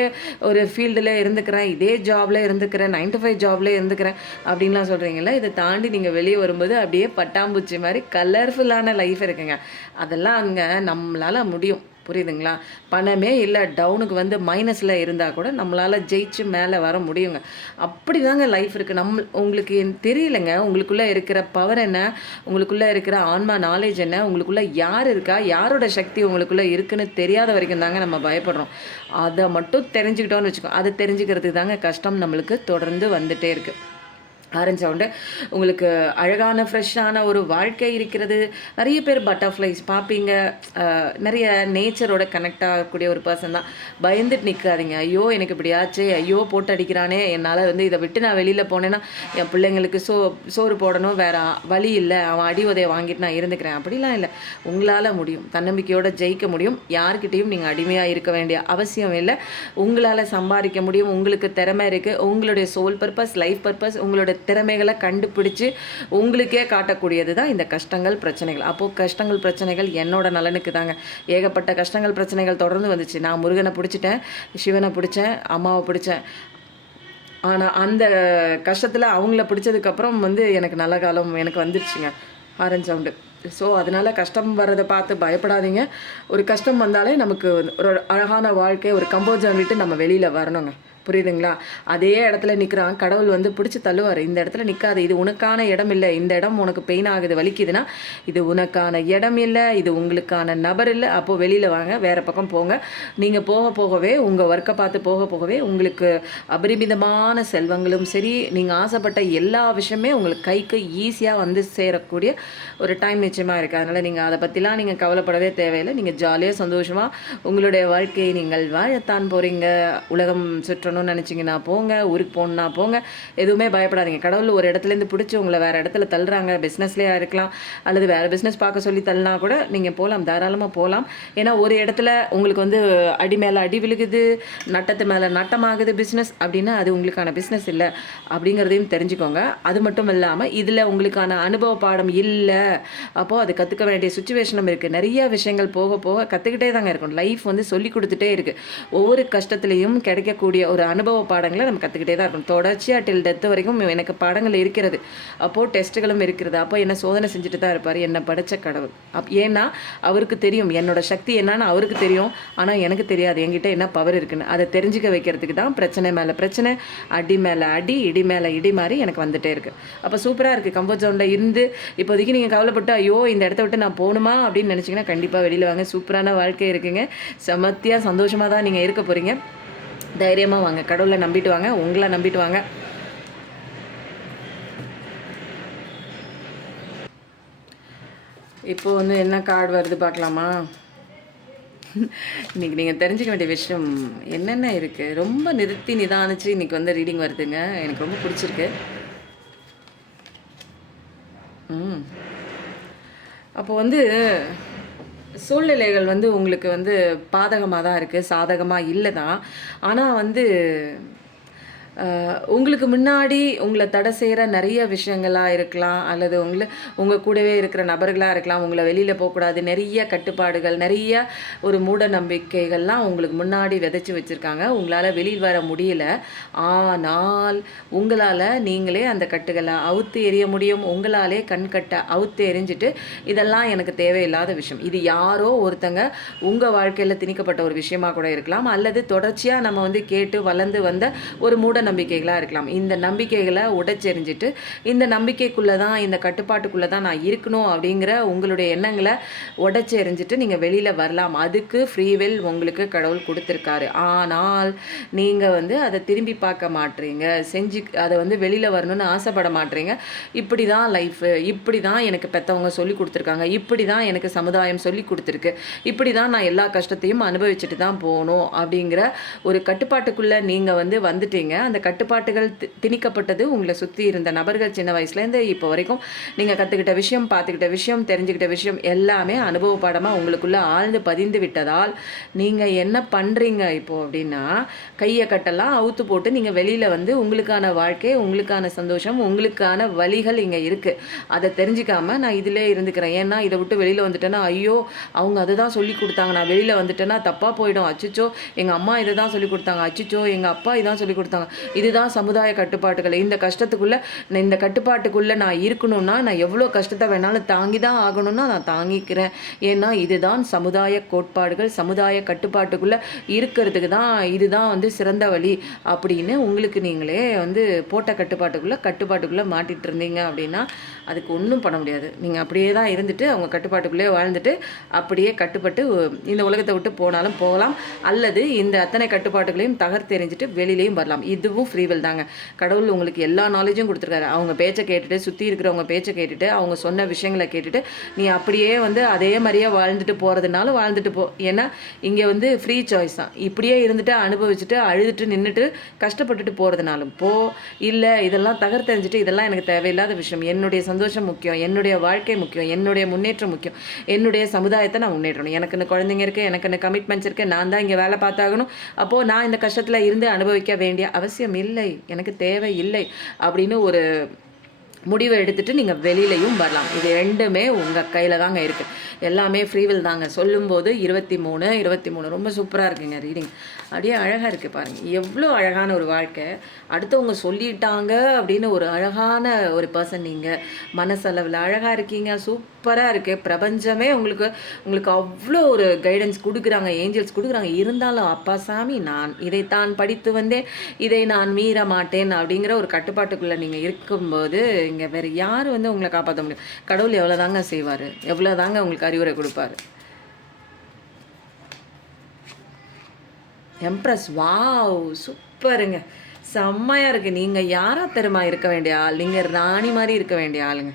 ஒரு ஃபீல்டில் இருந்துக்கிறேன், இதே ஜாபில் இருந்துக்கிறேன், 9 to 5 ஜாபில் இருந்துக்கிறேன் அப்படின்லாம் சொல்கிறீங்களா? இதை தாண்டி நீங்கள் வெளியே வரும்போது அப்படியே பட்டாம்பூச்சி மாதிரி கலர்ஃபுல்லான லைஃப் இருக்குங்க. அதெல்லாம் அங்கே நம்மளால் முடியும், புரியுதுங்களா? பணமே இல்லை, டவுனுக்கு வந்து மைனஸில் இருந்தால் கூட நம்மளால் ஜெயிச்சு மேலே வர முடியுங்க. அப்படி தாங்க லைஃப் இருக்குது. உங்களுக்கு தெரியலைங்க, உங்களுக்குள்ளே இருக்கிற பவர் என்ன, உங்களுக்குள்ளே இருக்கிற ஆன்மா நாலேஜ் என்ன, உங்களுக்குள்ளே யார் இருக்கா, யாரோட சக்தி உங்களுக்குள்ளே இருக்குன்னு தெரியாத வரைக்கும் தாங்க நம்ம பயப்படுறோம். அதை மட்டும் தெரிஞ்சுக்கிட்டோன்னு வச்சுக்கோ. அதை தெரிஞ்சுக்கிறதுக்கு தாங்க கஷ்டம் நம்மளுக்கு தொடர்ந்து வந்துகிட்டே இருக்குது. ஆரஞ்சு சவுண்டு உங்களுக்கு அழகான ஃப்ரெஷ்ஷான ஒரு வாழ்க்கை இருக்கிறது. நிறைய பேர் பட்டர்ஃப்ளைஸ் பார்ப்பீங்க, நிறைய நேச்சரோட கனெக்ட் ஆகக்கூடிய ஒரு பர்சன் தான். பயந்துட்டு நிற்காதீங்க, ஐயோ எனக்கு இப்படி ஆச்சு, ஐயோ போட்டு அடிக்கிறானே, என்னால் வந்து இதை விட்டு நான் வெளியில் போனேன்னா என் பிள்ளைங்களுக்கு சோறு போடணும், வேறு வழி இல்லை, அவன் அடி உதையை வாங்கிட்டு நான் இருந்துக்கிறேன், அப்படிலாம் இல்லை. உங்களால் முடியும், தன்னம்பிக்கையோடு ஜெயிக்க முடியும். யார்கிட்டையும் நீங்கள் அடிமையாக இருக்க வேண்டிய அவசியம் இல்லை. உங்களால் சம்பாதிக்க முடியும், உங்களுக்கு திறமை இருக்குது. உங்களுடைய சோல் பர்பஸ், லைஃப் பர்பஸ், உங்களுடைய திறமைகளை கண்டுபிடிச்சு உங்களுக்கே காட்டக்கூடியது தான் இந்த கஷ்டங்கள், பிரச்சனைகள். அப்போது கஷ்டங்கள், பிரச்சனைகள் என்னோட நலனுக்கு தாங்க. ஏகப்பட்ட கஷ்டங்கள், பிரச்சனைகள் தொடர்ந்து வந்துச்சு. நான் முருகனை பிடிச்சிட்டேன், சிவனை பிடிச்சேன், அம்மாவை பிடிச்சேன். ஆனால் அந்த கஷ்டத்தில் அவங்கள பிடிச்சதுக்கப்புறம் வந்து எனக்கு நல்ல காலம் எனக்கு வந்துடுச்சுங்க. Orange sound. ஸோ அதனால் கஷ்டம் வர்றதை பார்த்து பயப்படாதீங்க. ஒரு கஷ்டம் வந்தாலே நமக்கு ஒரு அழகான வாழ்க்கை, ஒரு கம்போஜன் விட்டு நம்ம வெளியில் வரணுங்க. புரியுதுங்களா? அதே இடத்துல நிற்கிறான். கடவுள் வந்து பிடிச்சி தள்ளுவார். இந்த இடத்துல நிற்காது. இது உனக்கான இடம் இல்லை. இந்த இடம் உனக்கு பெயின் ஆகுது, வலிக்குதுன்னா, இது உனக்கான இடம் இல்லை. இது உங்களுக்கான நபர் இல்லை. அப்போது வெளியில் வாங்க, வேறு பக்கம் போங்க. நீங்கள் போக போகவே, உங்கள் ஒர்க்கை பார்த்து போக போகவே, உங்களுக்கு அபரிமிதமான செல்வங்களும் சரி, நீங்கள் ஆசைப்பட்ட எல்லா விஷயமே உங்களுக்கு கைக்கு ஈஸியாக வந்து சேரக்கூடிய ஒரு டைம் நிச்சயமாக இருக்குது. அதனால் நீங்கள் அதை பற்றிலாம் நீங்கள் கவலைப்படவே தேவையில்லை. நீங்கள் ஜாலியாக சந்தோஷமாக உங்களுடைய வாழ்க்கையை நீங்கள் வாழத்தான் போகிறீங்க. உலகம் சுற்றணும்னு நினச்சிங்கன்னா போங்க, ஊருக்கு போகணுன்னா போங்க, எதுவுமே பயப்படாதீங்க. கடவுள் ஒரு இடத்துலேருந்து பிடிச்சி உங்களை வேறு இடத்துல தள்ளுறாங்க, பிஸ்னஸ்லேயே இருக்கலாம், அல்லது வேறு பிஸ்னஸ் பார்க்க சொல்லி தள்ளினா கூட நீங்கள் போகலாம், தாராளமாக போகலாம். ஏன்னா ஒரு இடத்துல உங்களுக்கு வந்து அடி மேலே அடி விழுகுது, நட்டத்து மேலே நட்டமாகுது பிஸ்னஸ் அப்படின்னா அது உங்களுக்கான பிஸ்னஸ் இல்லை அப்படிங்கிறதையும் தெரிஞ்சுக்கோங்க. அது மட்டும் இல்லாமல் இதில் உங்களுக்கான அனுபவ பாடம் இல்லை, அப்போது அது கற்றுக்க வேண்டிய சுச்சுவேஷனும் இருக்குது. நிறைய விஷயங்கள் போக போக கற்றுக்கிட்டே தாங்க இருக்கும். லைஃப் வந்து சொல்லி கொடுத்துட்டே இருக்குது. ஒவ்வொரு கஷ்டத்துலேயும் கிடைக்கக்கூடிய ஒரு அனுபவ பாடங்களை நம்ம கற்றுக்கிட்டே தான் இருக்கணும். தொடர்ச்சியாக டில் டெத் வரைக்கும் எனக்கு பாடங்கள் இருக்கிறது. அப்போது டெஸ்ட்டுகளும் இருக்கிறது. அப்போ என்ன சோதனை செஞ்சுட்டு தான் இருப்பார் என்னை படைத்த கடவுள். ஏன்னா அவருக்கு தெரியும் என்னோடய சக்தி என்னன்னு அவருக்கு தெரியும். ஆனால் எனக்கு தெரியாது என்கிட்ட என்ன பவர் இருக்குன்னு. அதை தெரிஞ்சுக்க வைக்கிறதுக்கு தான் பிரச்சனை மேலே பிரச்சனை, அடி மேலே அடி, இடி மேலே இடி மாதிரி எனக்கு வந்துகிட்டே இருக்குது. அப்போ சூப்பராக இருக்குது. கம்ஃபர்ட் ஜோனில் இருந்து இப்போதைக்கு நீங்கள் கவலைப்பட்டு ஐயோ இந்த இடத்த விட்டு நான் போகணுமா அப்படின்னு நினச்சிங்கன்னா கண்டிப்பாக வெளியில் வாங்க. சூப்பரான வாழ்க்கை இருக்குங்க. செமத்தியாக சந்தோஷமாக தான் நீங்கள் இருக்க போகிறீங்க. தைரியமாக வாங்க. கடவுளை நம்பிட்டு வாங்க, உங்களை நம்பிட்டு வாங்க. இப்போது வந்து என்ன கார்டு வருது பார்க்கலாமா? இன்றைக்கி நீங்கள் தெரிஞ்சுக்க வேண்டிய விஷயம் என்னென்ன இருக்குது, ரொம்ப நிறுத்தி நிதானிச்சு இன்றைக்கி வந்து ரீடிங் வருதுங்க. எனக்கு ரொம்ப பிடிச்சிருக்கு. அப்போ வந்து சூழ்நிலைகள் வந்து உங்களுக்கு வந்து பாதகமாக தான் இருக்குது, சாதகமாக இல்லை தான். ஆனால் வந்து உங்களுக்கு முன்னாடி உங்களை தடை செய்கிற நிறைய விஷயங்களாக இருக்கலாம், அல்லது உங்கள் கூடவே இருக்கிற நபர்களாக இருக்கலாம். உங்களை வெளியில் போகக்கூடாது, நிறைய கட்டுப்பாடுகள், நிறைய ஒரு மூட நம்பிக்கைகள்லாம் உங்களுக்கு முன்னாடி விதைச்சி வச்சுருக்காங்க. உங்களால் வெளியில் வர முடியல. ஆனால் உங்களால் நீங்களே அந்த கட்டுகளை அவுத்து எறிய முடியும். உங்களாலே கண்கட்டை அவுத்து எரிஞ்சிட்டு இதெல்லாம் எனக்கு தேவையில்லாத விஷயம், இது யாரோ ஒருத்தங்க உங்கள் வாழ்க்கையில் திணிக்கப்பட்ட ஒரு விஷயமாக கூட இருக்கலாம், அல்லது தொடர்ச்சியாக நம்ம வந்து கேட்டு வளர்ந்து வந்த ஒரு மூட நம்பிக்கைகளாக இருக்கலாம். இந்த நம்பிக்கைகளை உடைச்செறிஞ்சிட்டு இந்த நம்பிக்கைக்குள்ளே தான், இந்த கட்டுப்பாட்டுக்குள்ளே தான் நான் இருக்கணும் அப்படிங்கிற உங்களுடைய எண்ணங்களை உடைச்செறிஞ்சிட்டு நீங்கள் வெளியில் வரலாம். அதுக்கு ஃப்ரீவில் உங்களுக்கு கடவுள் கொடுத்துருக்காரு. ஆனால் நீங்கள் வந்து அதை திரும்பி பார்க்க மாட்டீங்க, அதை வந்து வெளியில் வரணும்னு ஆசைப்பட மாட்டீங்க. இப்படி தான் லைஃபு, இப்படி தான் எனக்கு பெற்றவங்க சொல்லி கொடுத்துருக்காங்க, இப்படி தான் எனக்கு சமுதாயம் சொல்லி கொடுத்துருக்கு, இப்படி தான் நான் எல்லா கஷ்டத்தையும் அனுபவிச்சுட்டு தான் போகணும் அப்படிங்கிற ஒரு கட்டுப்பாட்டுக்குள்ளே நீங்கள் வந்து வந்துட்டீங்க. அந்த கட்டுப்பாட்டுகள் திணிக்கப்பட்டது உங்களை சுற்றி இருந்த நபர்கள். சின்ன வயசுலேருந்து இப்போ வரைக்கும் நீங்கள் கற்றுக்கிட்ட விஷயம், பார்த்துக்கிட்ட விஷயம், தெரிஞ்சுக்கிட்ட விஷயம் எல்லாமே அனுபவ பாடமாக உங்களுக்குள்ளே ஆழ்ந்து பதிந்து விட்டதால் நீங்கள் என்ன பண்ணுறீங்க இப்போது அப்படின்னா, கையை கட்டெல்லாம் அவுத்து போட்டு நீங்கள் வெளியில் வந்து உங்களுக்கான வாழ்க்கை, உங்களுக்கான சந்தோஷம், உங்களுக்கான வழிகள் இங்கே இருக்குது. அதை தெரிஞ்சிக்காமல் நான் இதிலே இருந்துக்கிறேன், ஏன்னா இதை விட்டு வெளியில் வந்துட்டேன்னா ஐயோ அவங்க அதை தான் சொல்லி கொடுத்தாங்க, நான் வெளியில் வந்துட்டேன்னா தப்பாக போயிடும், அச்சிச்சோ எங்கள் அம்மா இதை தான் சொல்லி கொடுத்தாங்க, அச்சிச்சோ எங்கள் அப்பா இதான் சொல்லி கொடுத்தாங்க, இதுதான் சமுதாய கட்டுப்பாட்டுகள். இந்த கட்டுப்பாட்டுக்குள்ளே நான் இருக்கணும்னா நான் எவ்வளோ கஷ்டத்தை வேணாலும் தாங்கி தான் ஆகணும்னா நான் தாங்கிக்கிறேன். ஏன்னா இதுதான் சமுதாய கோட்பாடுகள், சமுதாய கட்டுப்பாட்டுக்குள்ளே இருக்கிறதுக்கு தான் இதுதான் வந்து சிறந்த வழி அப்படின்னு உங்களுக்கு நீங்களே வந்து போட்ட கட்டுப்பாட்டுக்குள்ளே மாட்டிகிட்டு இருந்தீங்க அப்படின்னா அதுக்கு ஒன்றும் பண்ண முடியாது. நீங்கள் அப்படியே தான் இருந்துட்டு அவங்க கட்டுப்பாட்டுக்குள்ளே வாழ்ந்துட்டு அப்படியே கட்டுப்பட்டு இந்த உலகத்தை விட்டு போனாலும் போகலாம், அல்லது இந்த அத்தனை கட்டுப்பாட்டுகளையும் தகர்த்தெறிஞ்சிட்டு வெளியிலையும் வரலாம். இதுவும் ஃப்ரீவில் தாங்க. கடவுள் உங்களுக்கு எல்லா நாலேஜும் கொடுத்துருக்காரு. அவங்க பேச்சை கேட்டுட்டு, சுற்றி இருக்கிறவங்க பேச்சை கேட்டுட்டு, அவங்க சொன்ன விஷயங்களை கேட்டுட்டு நீ அப்படியே வந்து அதே மாதிரியே வாழ்ந்துட்டு போகிறதுனால வாழ்ந்துட்டு போ. ஏன்னா இங்கே வந்து ஃப்ரீ சாய்ஸ் தான். இப்படியே இருந்துட்டு அனுபவிச்சுட்டு அழுதுட்டு நின்றுட்டு கஷ்டப்பட்டுட்டு போகிறதுனாலும் போ, இல்லை இதெல்லாம் தகர்த்தெறிஞ்சிட்டு இதெல்லாம் எனக்கு தேவையில்லாத விஷயம், என்னுடைய சந்தோஷம் முக்கியம், என்னுடைய வாழ்க்கை முக்கியம், என்னுடைய முன்னேற்றம் முக்கியம், என்னுடைய சமுதாயத்தை நான் முன்னேற்றணும், எனக்குன்னு குழந்தைங்க இருக்குது, எனக்குன்னு கமிட்மெண்ட்ஸ் இருக்குது, நான் தான் இங்கே வேலை பார்த்தாகணும், அப்போது நான் இந்த கஷ்டத்தில் இருந்து அனுபவிக்க வேண்டிய அவசியம் இல்லை, எனக்கு தேவை இல்லை அப்படின்னு ஒரு முடிவை எடுத்துகிட்டு நீங்கள் வெளியிலையும் வரலாம். இது 2மே உங்கள் கையில் தாங்க இருக்குது. எல்லாமே ஃப்ரீவில் தாங்க. சொல்லும்போது 23 ரொம்ப சூப்பராக இருக்குங்க ரீடிங். அப்படியே அழகாக இருக்குது பாருங்கள். எவ்வளோ அழகான ஒரு வாழ்க்கை. அடுத்தவங்க சொல்லிட்டாங்க அப்படின்னு ஒரு அழகான ஒரு பர்சன் நீங்கள். மனசளவில் அழகாக இருக்கீங்க. சூப்பராக இருக்குது. பிரபஞ்சமே உங்களுக்கு அவ்வளோ ஒரு கைடன்ஸ் கொடுக்குறாங்க. ஏஞ்சல்ஸ் கொடுக்குறாங்க. இருந்தாலும் அப்பா சாமி, நான் இதைத்தான் படித்து வந்தேன், இதை நான் மீற மாட்டேன் அப்படிங்கிற ஒரு கட்டுப்பாட்டுக்குள்ளே நீங்கள் இருக்கும்போது இங்கே வேறு யார் வந்து உங்களை காப்பாற்ற முடியும்? கடவுள் எவ்வளோ தாங்க செய்வார்? எவ்வளோ தாங்க உங்களுக்கு அறிவுரை கொடுப்பாரு? எம்ப்ரஸ், வாவ், சூப்பருங்க, செம்மையாக இருக்குது. நீங்கள் யாராக தெரியுமா இருக்க வேண்டிய ஆள்? நீங்கள் ராணி மாதிரி இருக்க வேண்டிய ஆளுங்க.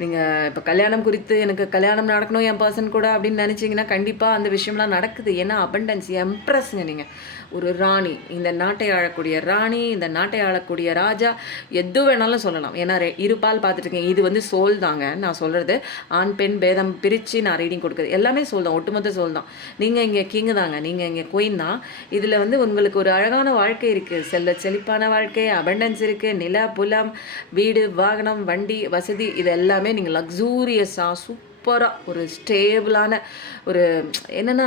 நீங்கள் இப்போ கல்யாணம் குறித்து எனக்கு கல்யாணம் நடக்கணும் என் பர்சன் கூட அப்படின்னு நினச்சிங்கன்னா கண்டிப்பாக அந்த விஷயம்லாம் நடக்குது. ஏன்னா அபண்டன்ஸ், எம்ப்ரஸ்ங்க நீங்கள். ஒரு ராணி, இந்த நாட்டை ஆளக்கூடிய ராணி, இந்த நாட்டை ஆளக்கூடிய ராஜா, எது வேணாலும் சொல்லலாம். ஏன்னா இரு பால் பார்த்துட்ருக்கேன். இது வந்து சோல் தாங்க நான் சொல்கிறது. ஆண் பெண் பேதம் பிரித்து நான் ரீடிங் கொடுக்குறது எல்லாமே சோல் தான், ஒட்டுமொத்த சோல் தான். நீங்கள் இங்கே கிங்கு தாங்க, நீங்கள் இங்கே குயின் தான். இதில் வந்து உங்களுக்கு ஒரு அழகான வாழ்க்கை இருக்குது. செழிப்பான வாழ்க்கை, அபண்டன்ஸ் இருக்குது. நில புலம், வீடு வாகனம் வண்டி வசதி, இது எல்லாமே நீங்கள் லக்ஸூரியஸாக சூப்பராக ஒரு ஸ்டேபிளான ஒரு என்னென்னா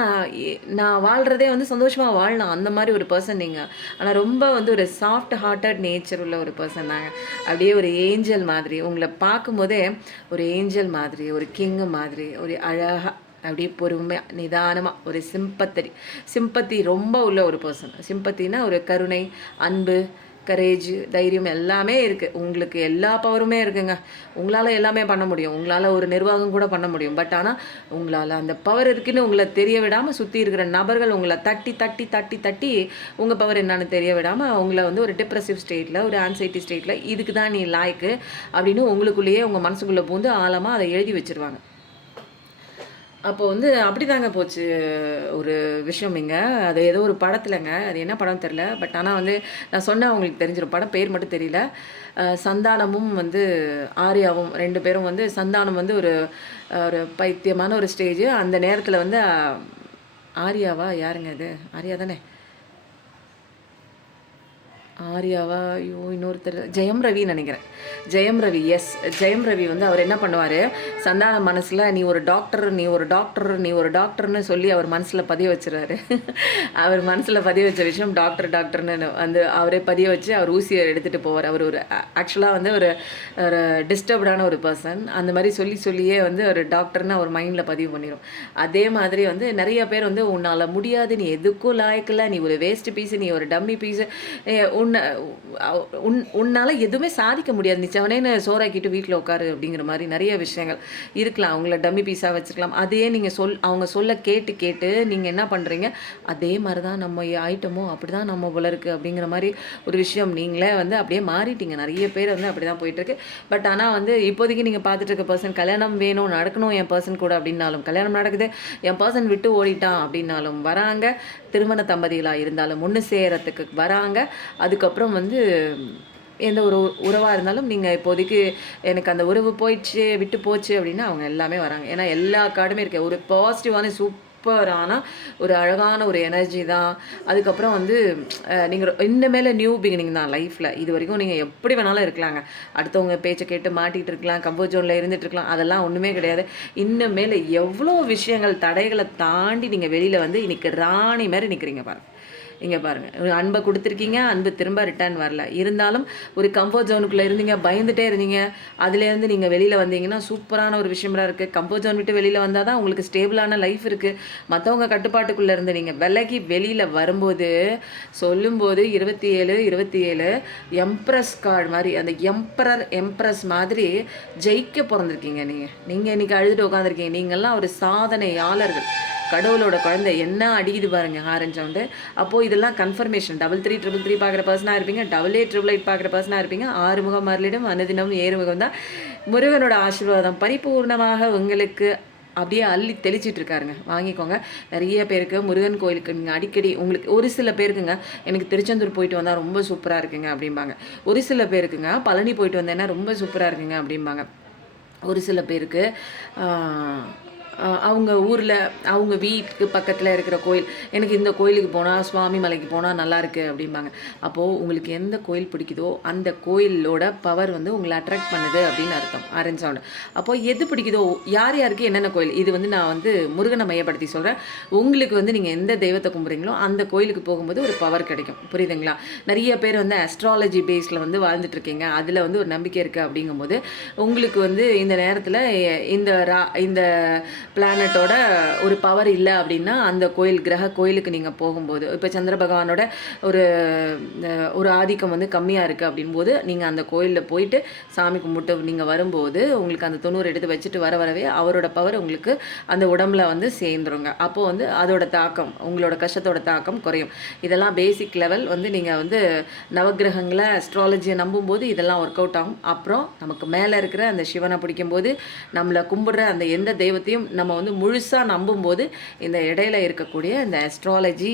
நான் வாழ்கிறதே வந்து சந்தோஷமாக வாழலாம் அந்த மாதிரி ஒரு பர்சன் நீங்கள். ஆனால் ரொம்ப வந்து ஒரு சாஃப்ட் ஹார்ட்டட் நேச்சர் உள்ள ஒரு பர்சன் தாங்க. அப்படியே ஒரு ஏஞ்சல் மாதிரி உங்களை பார்க்கும்போதே, ஒரு ஏஞ்சல் மாதிரி, ஒரு கிங்கு மாதிரி, ஒரு அழகாக அப்படியே பொறுமையாக நிதானமாக ஒரு சிம்பத்தி ரொம்ப உள்ள ஒரு பர்சன். சிம்பத்தினா ஒரு கருணை, அன்பு, கரேஜ், தைரியம் எல்லாமே இருக்குது. உங்களுக்கு எல்லா பவருமே இருக்குங்க. உங்களால் எல்லாமே பண்ண முடியும். உங்களால் ஒரு நிர்வாகம் கூட பண்ண முடியும். பட் ஆனால் உங்களால் அந்த பவர் இருக்குன்னு உங்களை தெரிய விடாமல் சுற்றி இருக்கிற நபர்கள் உங்களை தட்டி தட்டி தட்டி தட்டி உங்கள் பவர் என்னன்னு தெரிய விடாமல் உங்களை வந்து ஒரு டிப்ரெசிவ் ஸ்டேட்டில், ஒரு ஆன்சைட்டி ஸ்டேட்டில் இதுக்கு தான் நீ லாய்க்கு அப்படின்னு உங்களுக்குள்ளேயே உங்கள் மனசுக்குள்ளே பூந்து ஆழமாக அதை எழுதி வச்சுருவாங்க. அப்போ வந்து அப்படி தாங்க போச்சு ஒரு விஷயம் இங்கே. அது ஏதோ ஒரு படத்துலங்க, அது என்ன படம் தெரில. பட் ஆனால் வந்து நான் சொன்னேன் அவங்களுக்கு தெரிஞ்சிடும். படம் பேர் மட்டும் தெரியல. சந்தானமும் வந்து ஆர்யாவும் 2 பேரும் வந்து, சந்தானம் வந்து ஒரு ஒரு பைத்தியமான ஒரு ஸ்டேஜ். அந்த நேரத்தில் வந்து ஆர்யாவா, யாருங்க அது? ஆர்யா தானே? ஆர்யாவா, ஐயோ இன்னொருத்தர், ஜெயம் ரவின்னு நினைக்கிறேன். ஜெயம் ரவி, எஸ், ஜெயம் ரவி வந்து அவர் என்ன பண்ணுவார், சந்தான மனசில் நீ ஒரு டாக்டர்னு சொல்லி அவர் மனசில் பதிய வச்சுருவாரு. அவர் மனசில் பதிய வச்ச விஷயம் டாக்டர்னு வந்து அவரே பதிய வச்சு அவர் ஊசியை எடுத்துகிட்டு போவார். அவர் ஒரு ஆக்சுவலாக வந்து ஒரு டிஸ்டர்ப்டான ஒரு பர்சன். அந்த மாதிரி சொல்லியே வந்து ஒரு டாக்டர்னு அவர் மைண்டில் பதிவு பண்ணிடும். அதே மாதிரி வந்து நிறைய பேர் வந்து உன்னால் முடியாது, நீ எதுக்கும் லாய்க்கில்லை, நீ ஒரு வேஸ்ட் பீஸு, நீ ஒரு டம்மி பீஸு, உன்னால் எதுவுமே சாதிக்க முடியாது, நீ செவனேன்னு சோறாக்கிட்டு வீட்டில் உட்காரு அப்படிங்கிற மாதிரி நிறைய விஷயங்கள் இருக்கலாம். அவங்கள டம்மி பீஸாக வச்சுருக்கலாம். அதையே நீங்கள் அவங்க சொல்ல கேட்டு நீங்கள் என்ன பண்ணுறீங்க, அதே மாதிரி தான் நம்ம ஐட்டமும் அப்படி தான் நம்ம போல இருக்குது அப்படிங்கிற மாதிரி ஒரு விஷயம் நீங்களே வந்து அப்படியே மாறிட்டீங்க. நிறைய பேர் வந்து அப்படி தான் போயிட்டுருக்கு. பட் ஆனால் வந்து இப்போதைக்கு நீங்கள் பார்த்துட்டு இருக்க பர்சன் கல்யாணம் வேணும், நடக்கணும் என் பர்சன் கூட அப்படின்னாலும், கல்யாணம் நடக்குது என் பர்சன் விட்டு ஓடிட்டான் அப்படின்னாலும் வராங்க. திருமண தம்பதிகளாக இருந்தாலும் ஒன்று சேரத்துக்கு வராங்க. அதுக்கப்புறம் வந்து எந்த ஒரு உறவாக இருந்தாலும் நீங்கள் இப்போதைக்கு எனக்கு அந்த உறவு போயிடுச்சு, விட்டு போச்சு அப்படின்னா அவங்க எல்லாமே வராங்க. ஏன்னா எல்லா கார்டுமே இருக்குது. ஒரு பாசிட்டிவான சூப்பரான ஒரு அழகான ஒரு எனர்ஜி தான். அதுக்கப்புறம் வந்து நீங்கள் இன்னமேல நியூ பிகினிங் தான் லைஃப்பில். இது வரைக்கும் நீங்கள் எப்படி வேணாலும் இருக்கலாங்க. அடுத்தவங்க பேச்சை கேட்டு மாட்டிகிட்டு இருக்கலாம், கம்ஃபர்ட் ஜோனில் இருந்துகிட்டு இருக்கலாம். அதெல்லாம் ஒன்றுமே கிடையாது. இன்னமேல எவ்வளோ விஷயங்கள் தடைகளை தாண்டி நீங்கள் வெளியில் வந்து இன்றைக்கி ராணி மாதிரி நிற்கிறீங்க பாருங்கள். இங்கே பாருங்கள், அன்பை கொடுத்துருக்கீங்க, அன்பு திரும்ப ரிட்டர்ன் வரல. இருந்தாலும் ஒரு கம்ஃபர்ட் ஜோனுக்குள்ளே இருந்தீங்க, பயந்துகிட்டே இருந்தீங்க. அதுலேருந்து நீங்கள் வெளியில் வந்தீங்கன்னா சூப்பரான ஒரு விஷயமாக இருக்குது. கம்ஃபர்ட் ஜோன் விட்டு வெளியில் வந்தால் தான் உங்களுக்கு ஸ்டேபிளான லைஃப் இருக்குது. மற்றவங்க கட்டுப்பாட்டுக்குள்ளே இருந்து நீங்கள் விலகி வெளியில் வரும்போது சொல்லும்போது 27 எம்ப்ரஸ் கார்டு மாதிரி, அந்த எம்ப்ரஸ் மாதிரி ஜெயிக்க பிறந்திருக்கீங்க. நீங்கள் இன்றைக்கி அழுதுட்டு உட்காந்துருக்கீங்க. நீங்கள்லாம் ஒரு சாதனையாளர்கள், கடவுளோட குழந்தை. என்ன அடிக்குது பாருங்க ஆரஞ்சு சவுண்டு. அப்போது இதெல்லாம் கன்ஃபர்மேஷன். 3333 பார்க்குற பர்சனாக இருப்பீங்க, 8888 பார்க்குற பர்சனாக இருப்பீங்க. 6 முகம் மரலிடம் அனுதினம் 7 முகம் தான். முருகனோட ஆசீர்வாதம் பரிபூர்ணமாக உங்களுக்கு அப்படியே அள்ளி தெளிச்சிட்டு இருக்காருங்க. வாங்கிக்கோங்க. நிறைய பேருக்கு முருகன் கோயிலுக்கு நீங்கள் அடிக்கடி, உங்களுக்கு ஒரு சில பேருக்குங்க எனக்கு திருச்செந்தூர் போயிட்டு வந்தால் ரொம்ப சூப்பராக இருக்குங்க அப்படிம்பாங்க. ஒரு சில பேருக்குங்க பழனி போயிட்டு வந்தேன்னா ரொம்ப சூப்பராக இருக்குங்க அப்படிம்பாங்க. ஒரு சில பேருக்கு அவங்க ஊரில் அவங்க வீட்டுக்கு பக்கத்தில் இருக்கிற கோயில், எனக்கு இந்த கோயிலுக்கு போனால் சுவாமி மலைக்கு போனால் நல்லாயிருக்கு அப்படிம்பாங்க. அப்போது உங்களுக்கு எந்த கோயில் பிடிக்குதோ அந்த கோயிலோட பவர் வந்து உங்களை அட்ராக்ட் பண்ணுது அப்படின்னு அர்த்தம். Orange sound. அப்போது எது பிடிக்குதோ யார் யாருக்கு என்னென்ன கோயில், இது வந்து நான் வந்து முருகனை மையப்படுத்தி சொல்கிறேன். உங்களுக்கு வந்து நீங்கள் எந்த தெய்வத்தை கும்பிட்றீங்களோ அந்த கோயிலுக்கு போகும்போது ஒரு பவர் கிடைக்கும். புரியுதுங்களா? நிறைய பேர் வந்து அஸ்ட்ராலஜி பேஸில் வந்து வாழ்ந்துட்டுருக்கீங்க, அதில் வந்து ஒரு நம்பிக்கை இருக்குது அப்படிங்கும்போது உங்களுக்கு வந்து இந்த நேரத்தில் இந்த பிளானட்டோட ஒரு பவர் இல்லை அப்படின்னா அந்த கோயில் கிரக கோயிலுக்கு நீங்கள் போகும்போது, இப்போ சந்திர பகவானோட ஒரு ஒரு ஆதிக்கம் வந்து கம்மியாக இருக்குது அப்படின்போது நீங்கள் அந்த கோயிலில் போயிட்டு சாமி கும்பிட்டு நீங்கள் வரும்போது உங்களுக்கு அந்த 90 எடுத்து வச்சுட்டு வரவே அவரோட பவர் உங்களுக்கு அந்த உடம்புல வந்து சேர்ந்துருங்க. அப்போது வந்து அதோட தாக்கம், உங்களோட கஷ்டத்தோட தாக்கம் குறையும். இதெல்லாம் பேசிக் லெவல் வந்து நீங்கள் வந்து நவகிரகங்களை அஸ்ட்ராலஜியை நம்பும்போது இதெல்லாம் ஒர்க் அவுட் ஆகும். அப்புறம் நமக்கு மேலே இருக்கிற அந்த சிவனை பிடிக்கும்போது நம்மளை கும்பிடுற அந்த எந்த தெய்வத்தையும் நம்ம வந்து முழுசாக நம்பும்போது இந்த இடையில இருக்கக்கூடிய இந்த அஸ்ட்ராலஜி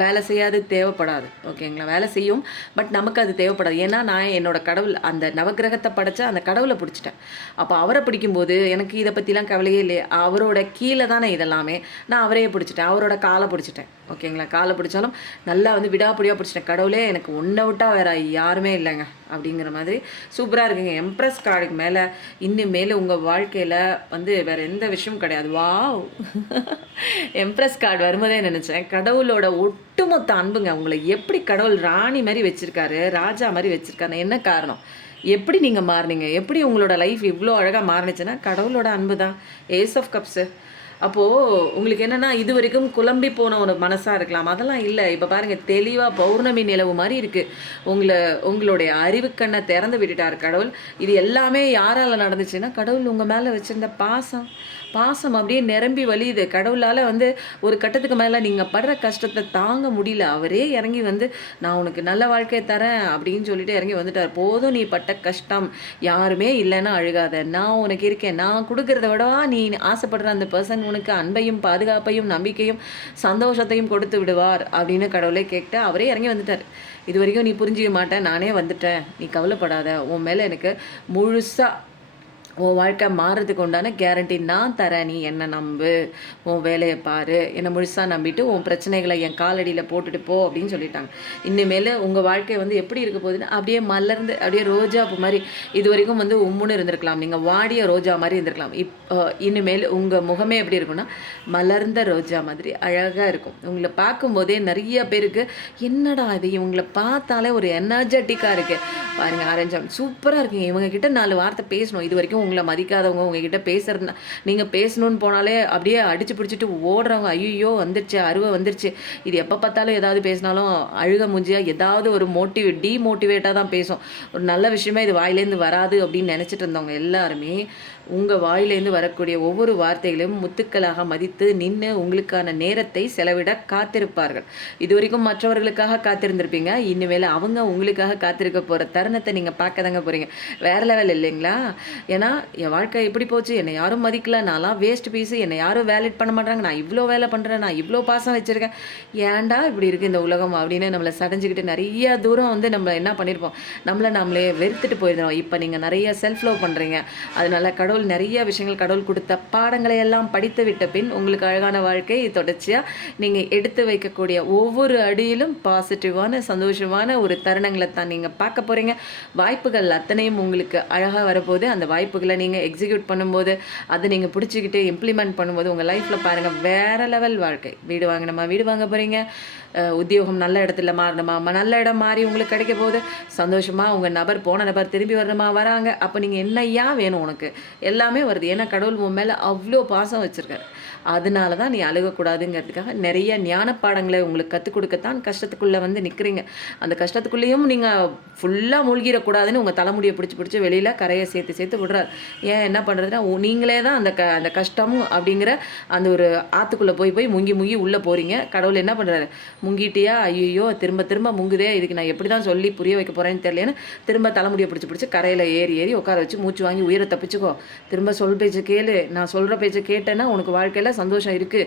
வேலை செய்யாது, தேவைப்படாது. ஓகேங்களா? வேலை செய்யும், பட் நமக்கு அது தேவைப்படாது. ஏன்னா நான் என்னோட கடவுள் அந்த நவகிரகத்தை படைச்ச அந்த கடவுளை பிடிச்சிட்டேன். அப்போ அவரை பிடிக்கும்போது எனக்கு இதை பற்றிலாம் கவலையே இல்லையே. அவரோட கீழே தானே இதெல்லாமே. நான் அவரையே பிடிச்சிட்டேன், அவரோட காலை பிடிச்சிட்டேன். ஓகேங்களா? காலை பிடிச்சாலும் நல்லா வந்து விடாப்பிடியாக பிடிச்சிட்டேன். கடவுளே எனக்கு ஒன்றை விட்டால் வேறு யாருமே இல்லைங்க அப்படிங்கிற மாதிரி சூப்பராக இருக்குங்க. எம்ப்ரஸ் கார்டுக்கு மேலே இனிமேல் உங்கள் வாழ்க்கையில் வந்து வேறு எந்த விஷயமும் கிடையாது. வாவ்! எம்ப்ரஸ் கார்டு வரும்போதே நினச்சேன், கடவுளோட ஒட்டுமொத்த அன்புங்க. உங்களை எப்படி கடவுள் ராணி மாதிரி வச்சுருக்காரு, ராஜா மாதிரி வச்சுருக்காரு. என்ன காரணம்? எப்படி நீங்கள் மாறினீங்க? எப்படி உங்களோட லைஃப் இவ்வளோ அழகாக மாறினுச்சுன்னா கடவுளோட அன்பு தான். Ace of cups. அப்போது உங்களுக்கு என்னென்னா இது வரைக்கும் குழம்பி போன ஒரு மனசாக இருக்கலாம், அதெல்லாம் இல்லை. இப்போ பாருங்கள், தெளிவாக பௌர்ணமி நிலவு மாதிரி இருக்குது. உங்களுடைய அறிவுக்கண்ணை திறந்து விட்டுட்டார் கடவுள். இது எல்லாமே யாரால் நடந்துச்சுன்னா கடவுள் உங்கள் மேலே வச்சுருந்த பாசம் அப்படியே நிரம்பி வழியுது. கடவுளால் வந்து ஒரு கட்டத்துக்கு மேலே நீங்கள் படுற கஷ்டத்தை தாங்க முடியல. அவரே இறங்கி வந்து நான் உனக்கு நல்ல வாழ்க்கையை தரேன் அப்படின்னு சொல்லிட்டு இறங்கி வந்துட்டார். போதும் நீ பட்ட கஷ்டம், யாருமே இல்லைன்னா அழுகாத, நான் உனக்கு இருக்கேன். நான் கொடுக்கறத விடவா நீ ஆசைப்படுற அந்த பர்சன் உனக்கு அன்பையும் பாதுகாப்பையும் நம்பிக்கையும் சந்தோஷத்தையும் கொடுத்து விடுவார் அப்படின்னு கடவுளே கேட்டு அவரே இறங்கி வந்துட்டார். இது வரைக்கும் நீ புரிஞ்சிக்க மாட்டேன், நானே வந்துட்டேன், நீ கவலைப்படாத, உன் மேலே எனக்கு முழுசாக உன் வாழ்க்கை மாறுறதுக்கு உண்டான கேரண்டி நான் தரேன், நீ என்னை நம்பு, உன் வேலையை பாரு, என்னை முழுசாக நம்பிட்டு உன் பிரச்சனைகளை என் காலடியில் போட்டுட்டு போ அப்படின்னு சொல்லிட்டாங்க. இனிமேல் உங்கள் வாழ்க்கை வந்து எப்படி இருக்க போகுதுன்னா அப்படியே மலர்ந்து அப்படியே ரோஜா பூ மாதிரி. இது வரைக்கும் வந்து உம்முன்னு இருந்திருக்கலாம், நீங்கள் வாடிய ரோஜா மாதிரி இருந்திருக்கலாம். இனிமேல் உங்கள் முகமே எப்படி இருக்குன்னா மலர்ந்த ரோஜா மாதிரி அழகாக இருக்கும். உங்களை பார்க்கும்போதே நிறைய பேருக்கு என்னடா இது, இவங்களை பார்த்தாலே ஒரு எனர்ஜெட்டிக்காக இருக்குது பாருங்கள். ஆரஞ்சம் சூப்பராக இருக்குங்க. இவங்ககிட்ட 4 வார்த்தை பேசணும். இது வரைக்கும் உங்களை மதிக்காதவங்க உங்ககிட்ட பேசுறதுனா நீங்கள் பேசணும்னு போனாலே அப்படியே அடிச்சு பிடிச்சிட்டு ஓடுறவங்க, ஐயோ வந்துருச்சு, அருவை வந்துருச்சு, இது எப்போ பார்த்தாலும் ஏதாவது பேசினாலும் அழுக மூஞ்சியாக ஏதாவது ஒரு டீமோட்டிவேட்டாக தான் பேசும். ஒரு நல்ல விஷயமே இது வாயிலேருந்து வராது அப்படின்னு நினச்சிட்டு இருந்தவங்க எல்லாருமே உங்கள் வாயிலேருந்து வரக்கூடிய ஒவ்வொரு வார்த்தைகளையும் முத்துக்களாக மதித்து நின்று உங்களுக்கான நேரத்தை செலவிட காத்திருப்பார்கள். இது வரைக்கும் மற்றவர்களுக்காக காத்திருந்திருப்பீங்க, இனிமேல் அவங்க உங்களுக்காக காத்திருக்க போகிற தருணத்தை நீங்கள் பார்க்க தாங்க போகிறீங்க. வேறு லெவல் இல்லைங்களா? ஏன்னா என் வாழ்க்கை எப்படி போச்சு, என்னை யாரும் மதிக்கல, நான்லாம் வேஸ்ட் பீஸு, என்னை யாரும் வேலிட் பண்ண மாட்டாங்க, நான் இவ்வளோ வேலை பண்ணுறேன், நான் இவ்வளோ பாசம் வச்சுருக்கேன், ஏன்டா இப்படி இருக்குது இந்த உலகம் அப்படின்னு நம்மளை சடைஞ்சிக்கிட்டு நிறைய தூரம் வந்து நம்ம என்ன பண்ணியிருப்போம், நம்மளே வெறுத்துட்டு போயிருந்தோம். இப்போ நீங்கள் நிறைய செல்ஃப் லவ் பண்ணுறீங்க. அதனால கடவுள் நிறைய விஷயங்கள் கடவுள் கொடுத்த பாடங்களை எல்லாம் படித்து விட்ட பின் உங்களுக்கு அழகான வாழ்க்கை தொடர்ச்சியாக நீங்கள் எடுத்து வைக்கக்கூடிய ஒவ்வொரு அடியிலும் பாசிட்டிவான சந்தோஷமான ஒரு தருணங்களை தான் நீங்கள் பார்க்க போகிறீங்க. வாய்ப்புகள் அத்தனையும் உங்களுக்கு அழகாக வரப்போகுது. அந்த வாய்ப்புகளை நீங்கள் எக்ஸிக்யூட் பண்ணும்போது, அதை நீங்கள் பிடிச்சிக்கிட்டு இம்ப்ளிமெண்ட் பண்ணும்போது உங்கள் லைஃப்பில் பாருங்கள் வேறு லெவல் வாழ்க்கை. வீடு வாங்கணுமா, வீடு வாங்க போகிறீங்க. உத்தியோகம் நல்ல இடத்துல மாறணுமா, நல்ல இடம் மாறி உங்களுக்கு கிடைக்க போகுது. சந்தோஷமாக உங்கள் போன நபர் திரும்பி வரணுமா, வராங்க. அப்போ நீங்கள் என்னையா வேணும், உனக்கு எல்லாமே வருது. ஏன்னா கடவுள் உன் மேலே அவ்வளோ பாசம் வச்சுருக்காரு. அதனால தான் நீ அழுகக்கூடாதுங்கிறதுக்காக நிறைய ஞான பாடங்களை உங்களுக்கு கற்றுக் கொடுக்கத்தான் கஷ்டத்துக்குள்ளே வந்து நிற்கிறீங்க. அந்த கஷ்டத்துக்குள்ளேயும் நீங்கள் ஃபுல்லாக மூழ்கிடக்கூடாதுன்னு உங்கள் தலைமுடியை பிடிச்சி வெளியில் கரையை சேர்த்து விடுறாரு. ஏன் என்ன பண்ணுறதுன்னா நீங்களே தான் அந்த கஷ்டம் அப்படிங்கிற அந்த ஒரு ஆற்றுக்குள்ளே போய் முங்கி உள்ளே போகிறீங்க. கடவுள் என்ன பண்ணுறாரு, முங்கிட்டியா, ஐயோ திரும்ப முங்குதே, இதுக்கு நான் எப்படி தான் சொல்லி புரிய வைக்க போகிறேன்னு தெரியலன்னு திரும்ப தலைமுடியை பிடிச்சி கரையில் ஏறி உட்கார வச்சு மூச்சு வாங்கி உயிரை தப்பிச்சுக்கோ. திரும்ப சொல் பேச்சு கேளு, நான் சொல்கிற பேச்சு கேட்டேன்னா உனக்கு வாழ்க்கையில் சந்தோஷம் இருக்குது.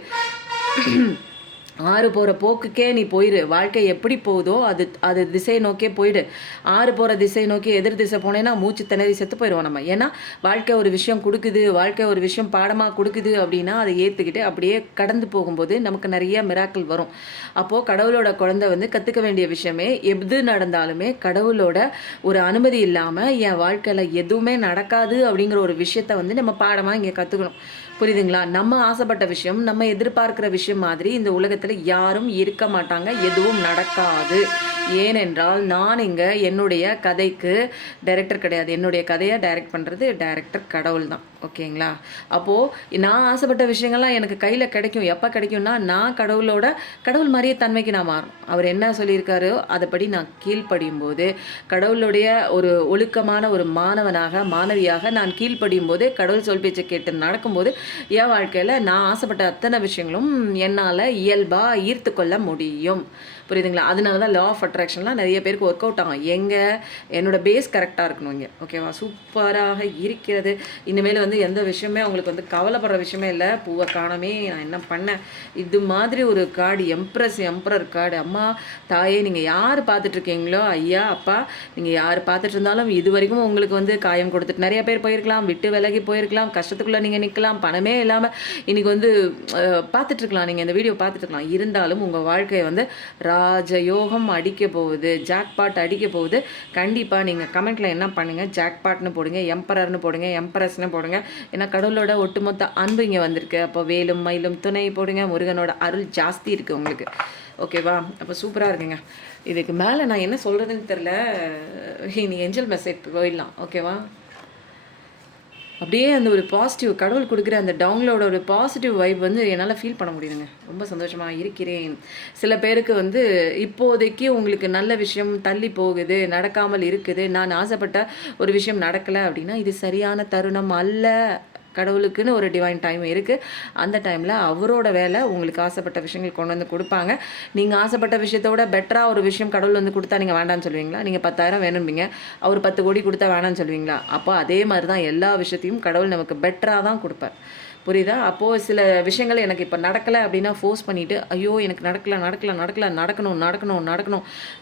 ஆறு போகிற போக்குக்கே நீ போயிடு. வாழ்க்கை எப்படி போகுதோ அது அது திசை நோக்கியே போயிடு. ஆறு போகிற திசை நோக்கி எதிர் திசை போனேன்னா மூச்சு திணறி செத்து போயிடுவோம் நம்ம. ஏன்னா வாழ்க்கை ஒரு விஷயம் கொடுக்குது, வாழ்க்கை ஒரு விஷயம் பாடமாக கொடுக்குது அப்படின்னா அதை ஏற்றுக்கிட்டு அப்படியே கடந்து போகும்போது நமக்கு நிறைய மிராக்கிள் வரும். அப்போது கடவுளோட குழந்தை வந்து கற்றுக்க வேண்டிய விஷயமே எது நடந்தாலுமே கடவுளோட ஒரு அனுமதி இல்லாமல் என் வாழ்க்கையில் எதுவுமே நடக்காது அப்படிங்கிற ஒரு விஷயத்த வந்து நம்ம பாடமாக இங்கே கற்றுக்கணும். புரியுதுங்களா? நம்ம ஆசைப்பட்ட விஷயம், நம்ம எதிர்பார்க்கிற விஷயம் மாதிரி இந்த உலகத்தில் யாரும் இருக்க மாட்டாங்க, எதுவும் நடக்காது. ஏனென்றால் நான் இங்கே என்னுடைய கதைக்கு டைரக்டர் கிடையாது. என்னுடைய கதையை டைரக்ட் பண்ணுறது டைரக்டர் கடவுள் தான். ஓகேங்களா? அப்போது நான் ஆசைப்பட்ட விஷயங்கள்லாம் எனக்கு கையில் கிடைக்கும். எப்போ கிடைக்கும்னா நான் கடவுள் மாதிரியே தன்மைக்கு நான் மாறணும். அவர் என்ன சொல்லியிருக்காரோ அதைப்படி நான் கீழ்ப்படியும் போது, கடவுளுடைய ஒரு ஒழுக்கமான ஒரு மாணவியாக நான் கீழ்ப்படியும் போது, கடவுள் சொல் பேச்சை கேட்டு நடக்கும்போது என் வாழ்க்கையில் நான் ஆசைப்பட்ட அத்தனை விஷயங்களும் என்னால் இயல்பாக ஈர்த்து கொள்ள முடியும். புரியுதுங்களா? அதனால தான் லா ஆஃப் அட்ராக்ஷன்லாம் நிறைய பேருக்கு ஒர்க் அவுட் ஆகும். என்னோட பேஸ் கரெக்டாக இருக்கணும் இங்கே. ஓகேவா? சூப்பராக இருக்கிறது. இனிமேல் வந்து எந்த விஷயமே அவங்களுக்கு வந்து கவலைப்படுற விஷயமே இல்லை. பூவை காணமே, நான் என்ன பண்ணேன், இது மாதிரி ஒரு கார்டு எம்பரர் கார்டு. அம்மா தாயே, நீங்கள் யார் பார்த்துட்ருக்கீங்களோ, ஐயா அப்பா, நீங்கள் யார் பார்த்துட்டு இருந்தாலும் இது வரைக்கும் உங்களுக்கு வந்து காயம் கொடுத்துட்டு நிறைய பேர் போயிருக்கலாம், விட்டு விலகி போயிருக்கலாம், கஷ்டத்துக்குள்ளே நீங்கள் நிற்கலாம், பணமே இல்லாமல் இன்றைக்கி வந்து பார்த்துட்ருக்கலாம், நீங்கள் இந்த வீடியோ பார்த்துட்ருக்கலாம். இருந்தாலும் உங்கள் வாழ்க்கையை வந்து ராஜயோகம் அடிக்க போகுது, ஜாக்பாட் அடிக்க போகுது. கண்டிப்பாக நீங்கள் கமெண்ட்டில் என்ன பண்ணுங்கள், ஜாக்பாட்னு போடுங்க, எம்பரர்னு போடுங்க, எம்பரஸ்னு போடுங்க. ஏன்னா கடவுளோட ஒட்டுமொத்த அன்பு இங்கே வந்திருக்கு. அப்போ வேலும் மயிலும் துணை போடுங்க. முருகனோட அருள் ஜாஸ்தி இருக்குது உங்களுக்கு. ஓகேவா? அப்போ சூப்பராக இருக்குங்க. இதுக்கு மேலே நான் என்ன சொல்கிறதுன்னு தெரில. நீ ஏஞ்சல் மெசேஜ் போயிடலாம். ஓகேவா? அப்படியே அந்த ஒரு பாசிட்டிவ் கடவுள் கொடுக்குற அந்த டவுன்லோட ஒரு பாசிட்டிவ் வைப் வந்து என்னால் ஃபீல் பண்ண முடியுதுங்க. ரொம்ப சந்தோஷமாக இருக்கிறேன். சில பேருக்கு வந்து இப்போதைக்கு உங்களுக்கு நல்ல விஷயம் தள்ளி போகுது, நடக்காமல் இருக்குது, நான் ஆசைப்பட்ட ஒரு விஷயம் நடக்கலை அப்படின்னா இது சரியான தருணம் அல்ல. கடவுளுக்குன்னு ஒரு டிவைன் டைம் இருக்குது. அந்த டைமில் அவரோட வேலை உங்களுக்கு ஆசைப்பட்ட விஷயங்கள் கொண்டு வந்து கொடுப்பாங்க. நீங்கள் ஆசைப்பட்ட விஷயத்தோட பெட்டராக ஒரு விஷயம் கடவுள் வந்து கொடுத்தா நீங்கள் வேண்டான்னு சொல்லுவீங்களா? நீங்கள் 10,000 வேணும்பீங்க, அவர் 10 கோடி கொடுத்தா வேணான்னு சொல்லுவீங்களா? அப்போ அதே மாதிரி தான் எல்லா விஷயத்தையும் கடவுள் நமக்கு பெட்டராக தான் கொடுப்பார். புரியுதா? அப்போது சில விஷயங்கள் எனக்கு இப்போ நடக்கலை அப்படின்னா ஃபோர்ஸ் பண்ணிவிட்டு, ஐயோ எனக்கு நடக்கணும்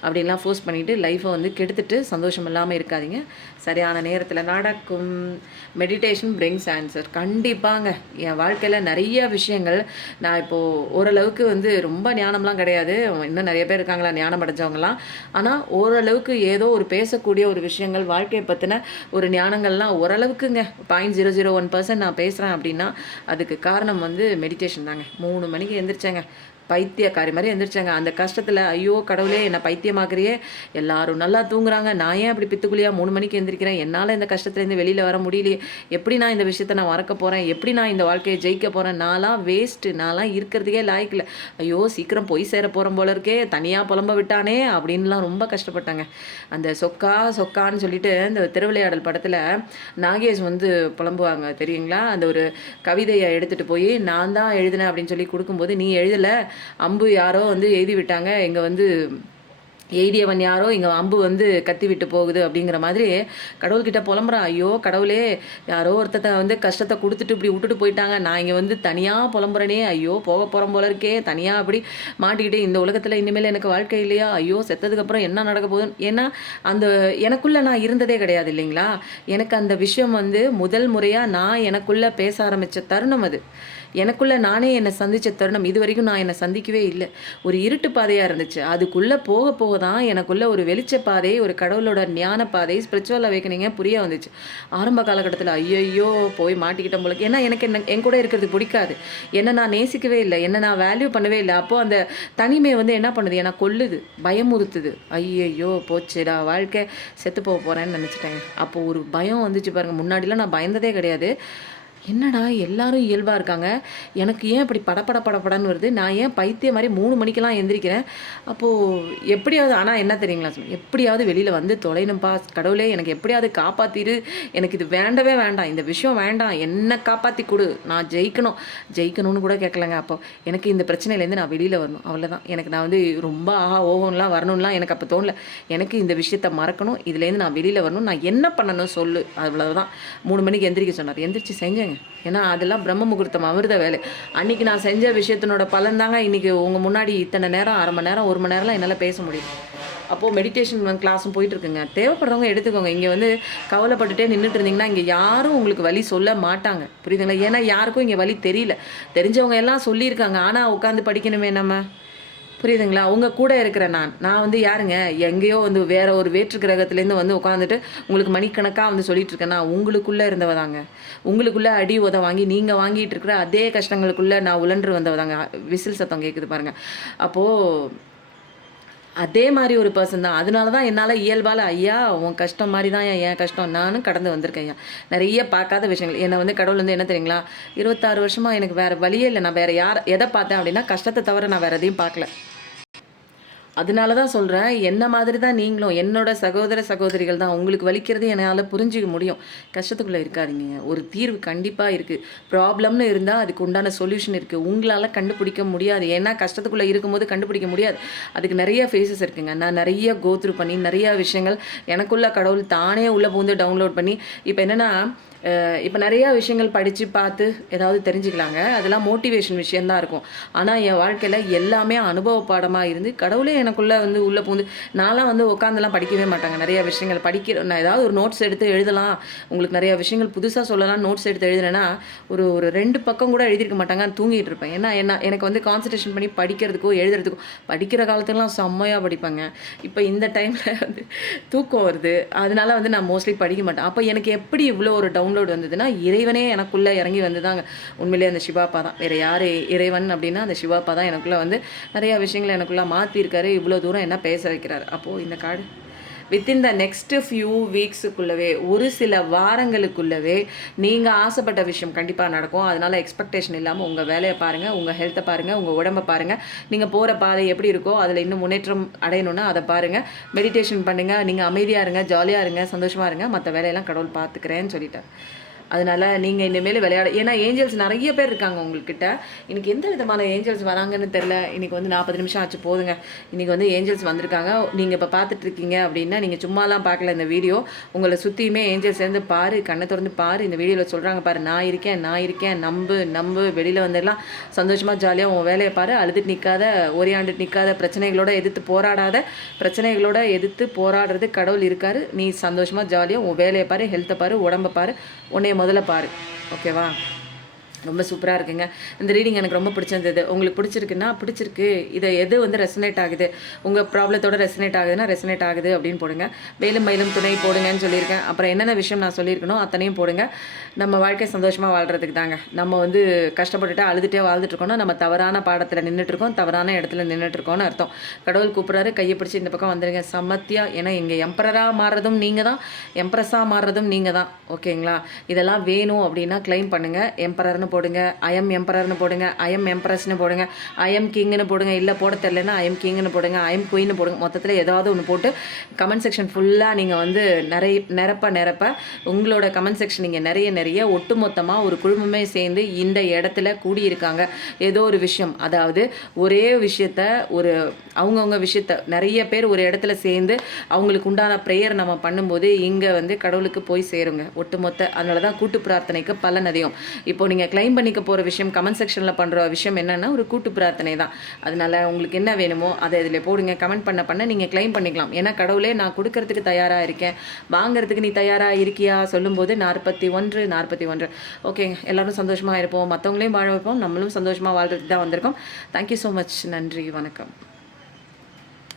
அப்படின்லாம் ஃபோர்ஸ் பண்ணிவிட்டு லைஃப்பை வந்து கெடுத்துட்டு சந்தோஷம் இல்லாமல் இருக்காதீங்க. சரியான நேரத்தில் நடக்கும். Meditation brings answer. கண்டிப்பாங்க. என் வாழ்க்கையில் நிறைய விஷயங்கள் நான் இப்போது ஓரளவுக்கு வந்து ரொம்ப ஞானம்லாம் கிடையாது, இன்னும் நிறைய பேர் இருக்காங்களா ஞானம் அடைஞ்சவங்களாம். ஆனால் ஓரளவுக்கு ஏதோ ஒரு பேசக்கூடிய ஒரு விஷயங்கள், வாழ்க்கையை பற்றின ஒரு ஞானங்கள்லாம் ஓரளவுக்குங்க 0.001% நான் பேசுகிறேன் அப்படின்னா அதுக்கு காரணம் வந்து மெடிடேஷன் தாங்க. 3 மணிக்கு எழுந்திரிச்சேங்க, பைத்தியக்காரி மாதிரி எந்திரிச்சாங்க. அந்த கஷ்டத்தில் ஐயோ கடவுளே என்னை பைத்தியமாக்குறியே, எல்லாரும் நல்லா தூங்குறாங்க, நான் ஏன் அப்படி பித்துக்குழியாக 3 மணிக்கு எந்திரிக்கிறேன், என்னால் இந்த கஷ்டத்துலேருந்து வெளியில் வர முடியலையே, எப்படி நான் இந்த விஷயத்தை நான் மறக்க போகிறேன், எப்படி நான் இந்த வாழ்க்கையை ஜெயிக்க போகிறேன், நான்லாம் வேஸ்ட்டு, நான்லாம் இருக்கிறதுக்கே லாய்க்கில்லை, ஐயோ சீக்கிரம் போய் சேர போகிறோம் போல இருக்கே, தனியாக புலம்ப விட்டானே அப்படின்லாம் ரொம்ப கஷ்டப்பட்டாங்க. அந்த சொக்கான்னு சொல்லிட்டு இந்த திருவிளையாடல் படத்தில் நாகேஷ் வந்து புலம்புவாங்க தெரியுங்களா? அந்த ஒரு கவிதையை எடுத்துகிட்டு போய் நான் தான் எழுதினேன் அப்படின்னு சொல்லி கொடுக்கும்போது, நீ எழுதலை, அம்பு யாரோ வந்து எழுதி விட்டாங்க, இங்கே வந்து எய்தியவன் யாரோ, இங்கே அம்பு வந்து கத்தி விட்டு போகுது அப்படிங்கிற மாதிரி கடவுள்கிட்ட புலம்புறான். ஐயோ கடவுளே, யாரோ ஒருத்தத்தை வந்து கஷ்டத்தை கொடுத்துட்டு இப்படி விட்டுட்டு போயிட்டாங்க, நான் இங்கே வந்து தனியாக புலம்புறனே, ஐயோ போக போகிறோம் போல இருக்கே, தனியாக அப்படி மாட்டிக்கிட்டு இந்த உலகத்தில் இனிமேல் எனக்கு வாழ்க்கை இல்லையா, ஐயோ செத்ததுக்கப்புறம் என்ன நடக்க போகுதுன்னு. ஏன்னா அந்த எனக்குள்ளே நான் இருந்ததே கிடையாது இல்லைங்களா? எனக்கு அந்த விஷயம் வந்து முதல் முறையாக நான் எனக்குள்ளே பேச ஆரம்பித்த தருணம் அது. எனக்குள்ளே நானே என்னை சந்தித்த தருணம். இது வரைக்கும் நான் என்னை சந்திக்கவே இல்லை. ஒரு இருட்டு பாதையாக இருந்துச்சு. அதுக்குள்ளே போக போக தான் எனக்குள்ளே ஒரு வெளிச்ச பாதை, ஒரு கடவுளோட ஞான பாதை, ஸ்பிரிச்சுவல் அவேக்கனிங்காக புரிய வந்துச்சு. ஆரம்ப காலகட்டத்தில் ஐயோ போய் மாட்டிக்கிட்டேன் போல. ஏன்னா எனக்கு என் கூட இருக்கிறது பிடிக்காது, என்னை நான் நேசிக்கவே இல்லை, என்னை நான் வேல்யூ பண்ணவே இல்லை. அப்போது அந்த தனிமை வந்து என்ன பண்ணுது, என்னை கொல்லுது, பயமுறுத்துது. ஐயோ போச்சுடா வாழ்க்கை, செத்து போக போகிறேன்னு நினச்சிட்டேன். அப்போது ஒரு பயம் வந்துச்சு பாருங்கள். முன்னாடிலாம் நான் பயந்ததே கிடையாது. என்னடா எல்லாரும் இயல்பாக இருக்காங்க, எனக்கு ஏன் இப்படி படப்படன்னு வருது, நான் ஏன் பைத்தியம் மாதிரி 3 மணிக்கெல்லாம் எந்திரிக்கிறேன். அப்போது எப்படியாவது, ஆனால் என்ன தெரியுங்களா, எப்படியாவது வெளியில் வந்து தொலைணும்ப்பா, கடவுளே எனக்கு எப்படியாவது காப்பாற்றிடு, எனக்கு இது வேண்டவே வேண்டாம், இந்த விஷயம் வேண்டாம், என்னை காப்பாற்றி கொடு, நான் ஜெயிக்கணும்னு கூட கேட்கலங்க. அப்போ எனக்கு இந்த பிரச்சனையிலேருந்து நான் வெளியில் வரணும், அவ்வளோதான். எனக்கு நான் வந்து ரொம்ப ஓவன்லாம் வரணும்லாம் எனக்கு அப்போ தோணல. எனக்கு இந்த விஷயத்தை மறக்கணும், இதுலேருந்து நான் வெளியில் வரணும், நான் என்ன பண்ணணும் சொல்லு, அவ்வளோதான். 3 மணிக்கு எந்திரிக்க சொன்னார், எந்திரிச்சு செஞ்சேங்க. செய்யுங்க. ஏன்னா அதெல்லாம் பிரம்ம முகூர்த்தம் அமிர்த வேலை. அன்றைக்கி நான் செஞ்ச விஷயத்தினோட பலன் தாங்க இன்றைக்கி உங்கள் முன்னாடி இத்தனை நேரம் 1/2 மணி நேரம் 1 மணி நேரம்லாம் என்னால் பேச முடியும். அப்போது மெடிடேஷன் கிளாஸும் போயிட்டுருக்குங்க. தேவைப்படுறவங்க எடுத்துக்கோங்க. இங்கே வந்து கவலைப்பட்டுட்டே நின்றுட்டு இருந்தீங்கன்னா இங்கே யாரும் உங்களுக்கு வழி சொல்ல மாட்டாங்க. புரியுதுங்களா? ஏன்னா யாருக்கும் இங்கே வழி தெரியல. தெரிஞ்சவங்க எல்லாம் சொல்லியிருக்காங்க. ஆனால் உட்காந்து படிக்கணுமே நம்ம. புரியுதுங்களா? உங்க கூட இருக்கிற நான் வந்து யாருங்க? எங்கேயோ வந்து வேற ஒரு வேற்று கிரகத்துலேருந்து வந்து உட்காந்துட்டு உங்களுக்கு மணிக்கணக்கா வந்து சொல்லிட்டு இருக்கேன்னா, உங்களுக்குள்ள இருந்தவ தாங்க. உங்களுக்குள்ள அடி உத வாங்கி நீங்க வாங்கிட்டு இருக்கிற அதே கஷ்டங்களுக்குள்ள நான் உழன்று வந்தவ தாங்க. விசில் சத்தம் கேட்குது பாருங்க. அப்போ அதே மாரி ஒரு பெர்சன் தான். அதனால தான் என்னால இயல்பால ஐயா உன் கஷ்டம் மாரி தான் என் கஷ்டம். நானும் கடந்து வந்திருக்கேன் ஐயா. நெறைய பார்க்காத விஷயங்கள். என்ன வந்து கடவுள் வந்து என்ன தெரியுங்களா? 26 வருஷமா எனக்கு வேற வழியே இல்ல. நான் வேற எத பார்த்தேன் அப்டின்னா, கஷ்டத்த தவிர நான் வேற எதையும் பார்க்கல. அதனால தான் சொல்றேன். என்ன மாதிரி தான் நீங்களும் என்னோட சகோதர, சகோதரிகள் தான். உங்களுக்கு வலிக்கிறது என்னால புரிஞ்சுக்க முடியும். கஷ்டத்துக்குள்ள இருக்காதீங்க. ஒரு தீர்வு கண்டிப்பா இருக்கு. ப்ராப்ளம்னு இருந்தா அதுக்கு உண்டான சொல்யூஷன் இருக்கு. உங்களால கண்டுபிடிக்க முடியாது. ஏன்னா கஷ்டத்துக்குள்ள இருக்கும்போது கண்டுபிடிக்க முடியாது. அதுக்கு நெறைய ஃபேஸஸ் இருக்குங்க. நான் நெறைய கோ த்ரூ பண்ணி நெறைய விஷயங்கள் எனக்குள்ள கடவுள் தானே உள்ள புகுந்து டவுன்லோட் பண்ணி இப்ப என்னன்னா இப்போ நிறையா விஷயங்கள் படித்து பார்த்து ஏதாவது தெரிஞ்சுக்கலாங்க. அதெல்லாம் மோட்டிவேஷன் விஷயம் தான் இருக்கும். ஆனால் என் வாழ்க்கையில் எல்லாமே அனுபவ பாடமாக இருந்து கடவுளே எனக்குள்ளே வந்து உள்ளே பூந்து நான்லாம் வந்து உட்காந்துலாம் படிக்கவே மாட்டாங்க. நிறையா விஷயங்கள் நான் ஏதாவது ஒரு நோட்ஸ் எடுத்து எழுதலாம், உங்களுக்கு நிறையா விஷயங்கள் புதுசாக சொல்லலாம் நோட்ஸ் எடுத்து எழுதுனேன்னா ஒரு ஒரு 2 பக்கம் கூட எழுதியிருக்க மாட்டாங்க. தூங்கிட்டு இருப்பேன். ஏன்னா எனக்கு வந்து கான்சன்ட்ரேஷன் பண்ணி படிக்கிறதுக்கோ எழுதுறதுக்கோ படிக்கிற காலத்துலலாம் செம்மையாக படிப்பாங்க. இப்போ இந்த டைமில் வந்து தூக்கம் வருது. அதனால வந்து நான் மோஸ்ட்லி படிக்க மாட்டேன். அப்போ எனக்கு எப்படி இவ்வளோ ஒரு டவுன்லோட் வந்ததுன்னா இறைவனே எனக்குள்ளே இறங்கி வந்து தாங்க. உண்மையிலேயே அந்த சிவாப்பா தான். வேறு யார் இறைவன் அப்படின்னா அந்த சிவாப்பா தான் எனக்குள்ளே வந்து நிறையா விஷயங்களை எனக்குள்ளே மாற்றிருக்காரு. இவ்வளோ தூரம் என்ன பேச வைக்கிறாரு. அப்போது இந்த card within the next few வீக்ஸுக்குள்ளவே ஒரு சில வாரங்களுக்குள்ளவே நீங்கள் ஆசைப்பட்ட விஷயம் கண்டிப்பாக நடக்கும். அதனால் எக்ஸ்பெக்டேஷன் இல்லாமல் உங்கள் வேலையை பாருங்கள், உங்கள் ஹெல்த்தை பாருங்கள், உங்கள் உடம்பை பாருங்கள். நீங்கள் போகிற பாதை எப்படி இருக்கோ அதில் இன்னும் முன்னேற்றம் அடையணும்னா அதை பாருங்கள். மெடிடேஷன் பண்ணுங்கள். நீங்கள் அமைதியாக இருங்க, ஜாலியாக இருங்க, சந்தோஷமாக இருங்க. மற்ற வேலையெல்லாம் கடவுள் பார்த்துக்கிறேன்னு சொல்லிட்டார். அதனால் நீங்கள் இனிமேல் ஏன்னா ஏஞ்சல்ஸ் நிறைய பேர் இருக்காங்க உங்கள்கிட்ட. இன்றைக்கி எந்த விதமான ஏஞ்சல்ஸ் வராங்கன்னு தெரில. இன்றைக்கி வந்து 40 நிமிஷம் ஆச்சு போதுங்க. இன்றைக்கி வந்து ஏஞ்சல்ஸ் வந்திருக்காங்க. நீங்கள் இப்போ பார்த்துட்ருக்கீங்க அப்படின்னா நீங்கள் சும்மாலாம் பார்க்கல இந்த வீடியோ. உங்களை சுற்றியுமே ஏஞ்சல்ஸ் சேர்ந்து பாரு, கண்ணை திறந்து பாரு. இந்த வீடியோவில் சொல்கிறாங்க பாரு, நான் இருக்கேன், நம்பு வெளியில் வந்துடலாம், சந்தோஷமாக ஜாலியாக உன் வேலையை பாரு, அழுதுட்டு நிற்காத, ஒரையாண்டுட்டு நிற்காத, பிரச்சனைகளோட எதிர்த்து போராடுறது கடவுள் இருக்காரு. நீ சந்தோஷமாக ஜாலியாக உன் வேலையை பாரு, ஹெல்த்தை பாரு, உடம்பை பாரு, உன்னைய முதல்ல பாரு. ஓகேவா? ரொம்ப சூப்பராக இருக்குங்க. இந்த ரீடிங் எனக்கு ரொம்ப பிடிச்சிருந்தது. உங்களுக்கு பிடிச்சிருக்குன்னா பிடிச்சிருக்கு, இதை எது வந்து ரெசனேட் ஆகுது, உங்கள் ப்ராப்ளத்தோட ரெசனேட் ஆகுதுன்னா ரெசனேட் ஆகுது அப்படின்னு போடுங்க. மேலும் மயிலும் துணை போடுங்கன்னு சொல்லியிருக்கேன். அப்புறம் என்னென்ன விஷயம் நான் சொல்லியிருக்கணும் அத்தனையும் போடுங்க. நம்ம வாழ்க்கை சந்தோஷமாக வாழ்கிறதுக்கு தாங்க. நம்ம வந்து கஷ்டப்பட்டுட்டு அழுதுகிட்டே வாழ்ந்துட்டுருக்கோம்னா நம்ம தவறான பாடத்தில் நின்றுட்டுருக்கோம், தவறான இடத்துல நின்றுட்டுருக்கோன்னு அர்த்தம். கடவுள் கூப்பிட்றாரு, கையை பிடிச்சி இந்த பக்கம் வந்துடுங்க சமத்தியாக. ஏன்னா இங்கே எம்பரராக மாறுறதும் நீங்கள் தான், எம்ப்ரஸாக மாறுறதும் நீங்கள் தான். ஓகேங்களா? இதெல்லாம் வேணும் அப்படின்னா கிளைம் பண்ணுங்கள். எம்பரர்னு போடுங்க, ஐஎம் எம்பரர்னு போடுங்க, ஐஎம் எம்ப்ரஸ்னு போடுங்க, ஐஎம் கிங்னு போடுங்க. இல்லை போட தெரிலன்னா ஐஎம் கிங்னு போடுங்க, ஐஎம் குயின்னு போடுங்க. மொத்தத்தில் ஏதாவது ஒன்று போட்டு கமெண்ட் செக்ஷன் ஃபுல்லாக நீங்கள் வந்து நிரப்ப உங்களோட கமெண்ட் செக்ஷன் நீங்கள் நிறைய ஒட்டுமொத்தமாக ஒரு குழுமமே சேர்ந்து இந்த இடத்துல கூடியிருக்காங்க. ஏதோ ஒரு விஷயம், அதாவது ஒரே விஷயத்த அவங்கவுங்க விஷயத்த நிறைய பேர் ஒரு இடத்துல சேர்ந்து அவங்களுக்கு உண்டான ப்ரேயர் நம்ம பண்ணும்போது இங்கே வந்து கடவுளுக்கு போய் சேருங்க ஒட்டுமொத்த. அதனால தான் கூட்டு பிரார்த்தனைக்கு பலன் அதிகம். இப்போ நீங்கள் கிளைம் பண்ணிக்க போகிற விஷயம் கமெண்ட் செக்ஷனில் பண்ணுற விஷயம் என்னென்னா ஒரு கூட்டு பிரார்த்தனை தான். அதனால் உங்களுக்கு என்ன வேணுமோ அதை இதில் போடுங்க. கமெண்ட் பண்ண நீங்கள் கிளைம் பண்ணிக்கலாம். ஏன்னா கடவுளே நான் கொடுக்கறதுக்கு தயாராக இருக்கேன், வாங்கிறதுக்கு நீ தயாராக இருக்கியா சொல்லும்போது 41. ஓகேங்க, எல்லோரும் சந்தோஷமாக இருப்போம், மற்றவங்களையும் வாழ வைப்போம், நம்மளும் சந்தோஷமாக வாழ்றதுக்கு தான் வந்திருக்கோம். Thank you so much. நன்றி, வணக்கம்.